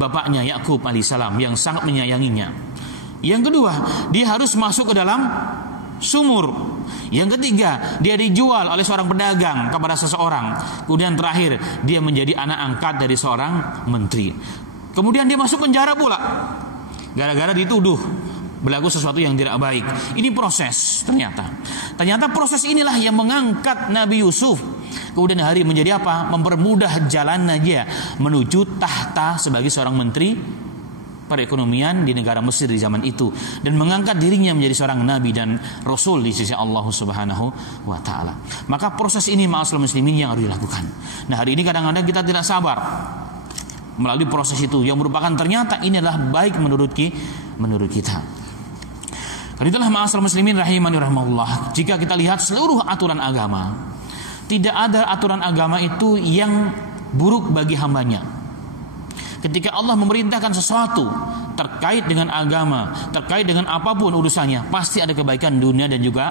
bapaknya Yakub alaihissalam yang sangat menyayanginya. Yang kedua, dia harus masuk ke dalam sumur. Yang ketiga, dia dijual oleh seorang pedagang kepada seseorang. Kemudian terakhir, dia menjadi anak angkat dari seorang menteri. Kemudian dia masuk penjara pula, gara-gara dituduh berlaku sesuatu yang tidak baik. Ini proses ternyata. Ternyata proses inilah yang mengangkat Nabi Yusuf kemudian hari menjadi apa? Mempermudah jalan dia menuju tahta sebagai seorang menteri perekonomian di negara Mesir di zaman itu, dan mengangkat dirinya menjadi seorang nabi dan rasul di sisi Allah Subhanahu wa taala. Maka proses ini ma'asyiral muslimin yang harus dilakukan. Nah, hari ini kadang-kadang kita tidak sabar melalui proses itu yang merupakan ternyata ini adalah baik menurut kita. Karena itulah ma'asyiral muslimin rahimani rahimakumullah, jika kita lihat seluruh aturan agama, tidak ada aturan agama itu yang buruk bagi hambanya. Ketika Allah memerintahkan sesuatu terkait dengan agama, terkait dengan apapun urusannya, pasti ada kebaikan dunia dan juga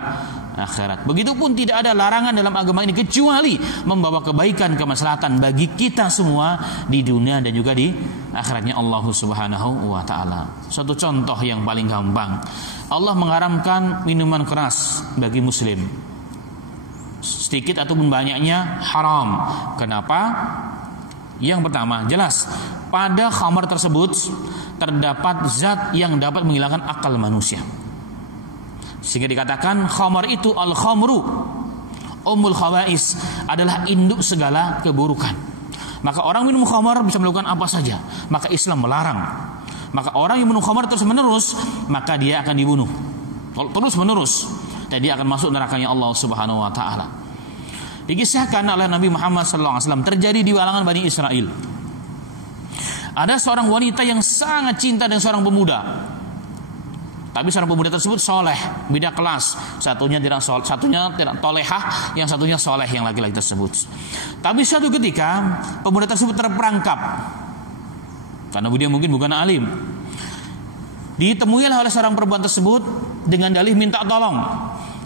akhirat. Begitupun tidak ada larangan dalam agama ini kecuali membawa kebaikan, kemaslahatan bagi kita semua di dunia dan juga di akhiratnya Allah Subhanahu wa taala. Suatu contoh yang paling gampang, Allah mengharamkan minuman keras bagi muslim. Sedikit ataupun banyaknya haram. Kenapa? Yang pertama, jelas pada khamar tersebut terdapat zat yang dapat menghilangkan akal manusia. Sehingga dikatakan khamar itu al-khamru ummul khawais, adalah induk segala keburukan. Maka orang minum khamar bisa melakukan apa saja, maka Islam melarang. Maka orang yang minum khamar terus menerus, maka dia akan dibunuh terus menerus, dan dia akan masuk nerakanya Allah Subhanahu wa taala. Dikisahkan oleh Nabi Muhammad SAW terjadi di kalangan Bani Israel. Ada seorang wanita yang sangat cinta dengan seorang pemuda. Tapi seorang pemuda tersebut soleh, beda kelas. Satunya tidak tolehah, yang satunya soleh yang laki-laki tersebut. Tapi suatu ketika pemuda tersebut terperangkap karena dia mungkin bukan alim. Ditemui oleh seorang perempuan tersebut dengan dalih minta tolong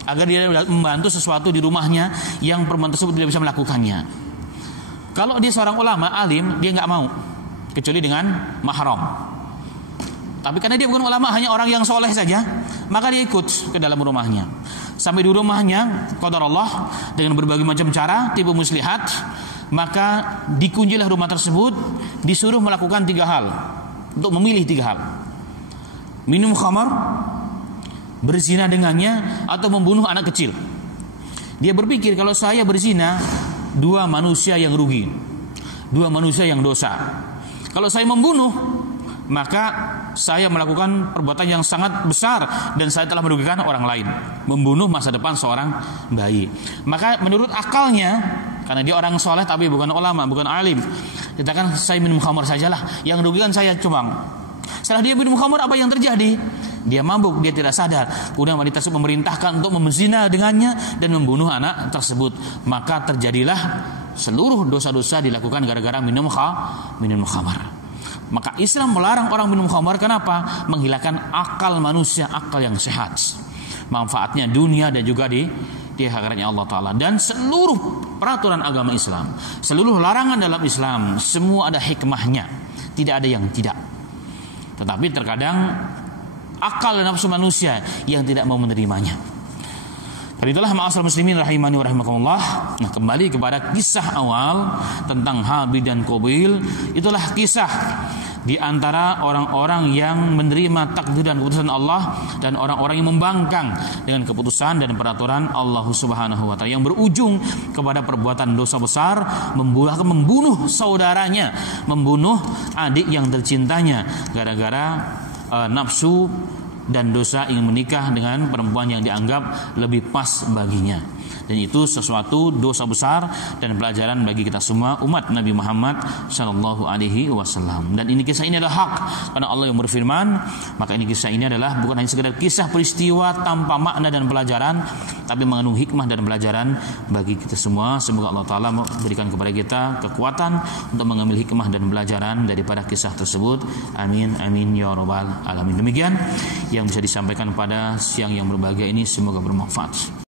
agar dia membantu sesuatu di rumahnya yang perempuan tersebut tidak bisa melakukannya. Kalau dia seorang ulama alim, dia nggak mau kecuali dengan mahram. Tapi karena dia bukan ulama, hanya orang yang soleh saja, maka dia ikut ke dalam rumahnya. Sampai di rumahnya, qadarullah, dengan berbagai macam cara, tipu muslihat, maka dikunjilah rumah tersebut, disuruh melakukan 3 hal, untuk memilih 3 hal: minum khamar, berzina dengannya, atau membunuh anak kecil. Dia berpikir, kalau saya berzina, 2 manusia yang rugi, 2 manusia yang dosa. Kalau saya membunuh, maka saya melakukan perbuatan yang sangat besar dan saya telah merugikan orang lain, membunuh masa depan seorang bayi. Maka menurut akalnya, karena dia orang soleh tapi bukan ulama, bukan alim, katakan saya minum khamar sajalah, yang rugikan saya cuma. Setelah dia minum khamar, apa yang terjadi? Dia mabuk, dia tidak sadar. Kemudian wanita tersebut memerintahkan untuk berzina dengannya dan membunuh anak tersebut. Maka terjadilah seluruh dosa-dosa dilakukan gara-gara minum khamar. Maka Islam melarang orang minum khamar. Kenapa? Menghilangkan akal manusia, akal yang sehat. Manfaatnya dunia dan juga di akhiratnya Allah Ta'ala. Dan seluruh peraturan agama Islam, seluruh larangan dalam Islam, semua ada hikmahnya, tidak ada yang tidak. Tetapi terkadang akal dan nafsu manusia yang tidak mau menerimanya. Dan itulah ma'asyiral muslimin rahimani wa rahimakumullah. Nah, kembali kepada kisah awal tentang Habil dan Qabil. Itulah kisah di antara orang-orang yang menerima takdir dan keputusan Allah dan orang-orang yang membangkang dengan keputusan dan peraturan Allah Subhanahu wa taala, yang berujung kepada perbuatan dosa besar, membunuh saudaranya, membunuh adik yang tercintanya gara-gara nafsu dan dosa ingin menikah dengan perempuan yang dianggap lebih pas baginya. Dan itu sesuatu dosa besar dan pelajaran bagi kita semua umat Nabi Muhammad sallallahu alaihi wasallam. Dan ini kisah ini adalah hak karena Allah yang berfirman, maka ini kisah ini adalah bukan hanya sekedar kisah peristiwa tanpa makna dan pelajaran, tapi mengandung hikmah dan pelajaran bagi kita semua. Semoga Allah Ta'ala memberikan kepada kita kekuatan untuk mengambil hikmah dan pelajaran daripada kisah tersebut. Amin amin ya rabbal alamin. Demikian yang bisa disampaikan pada siang yang berbahagia ini, semoga bermanfaat.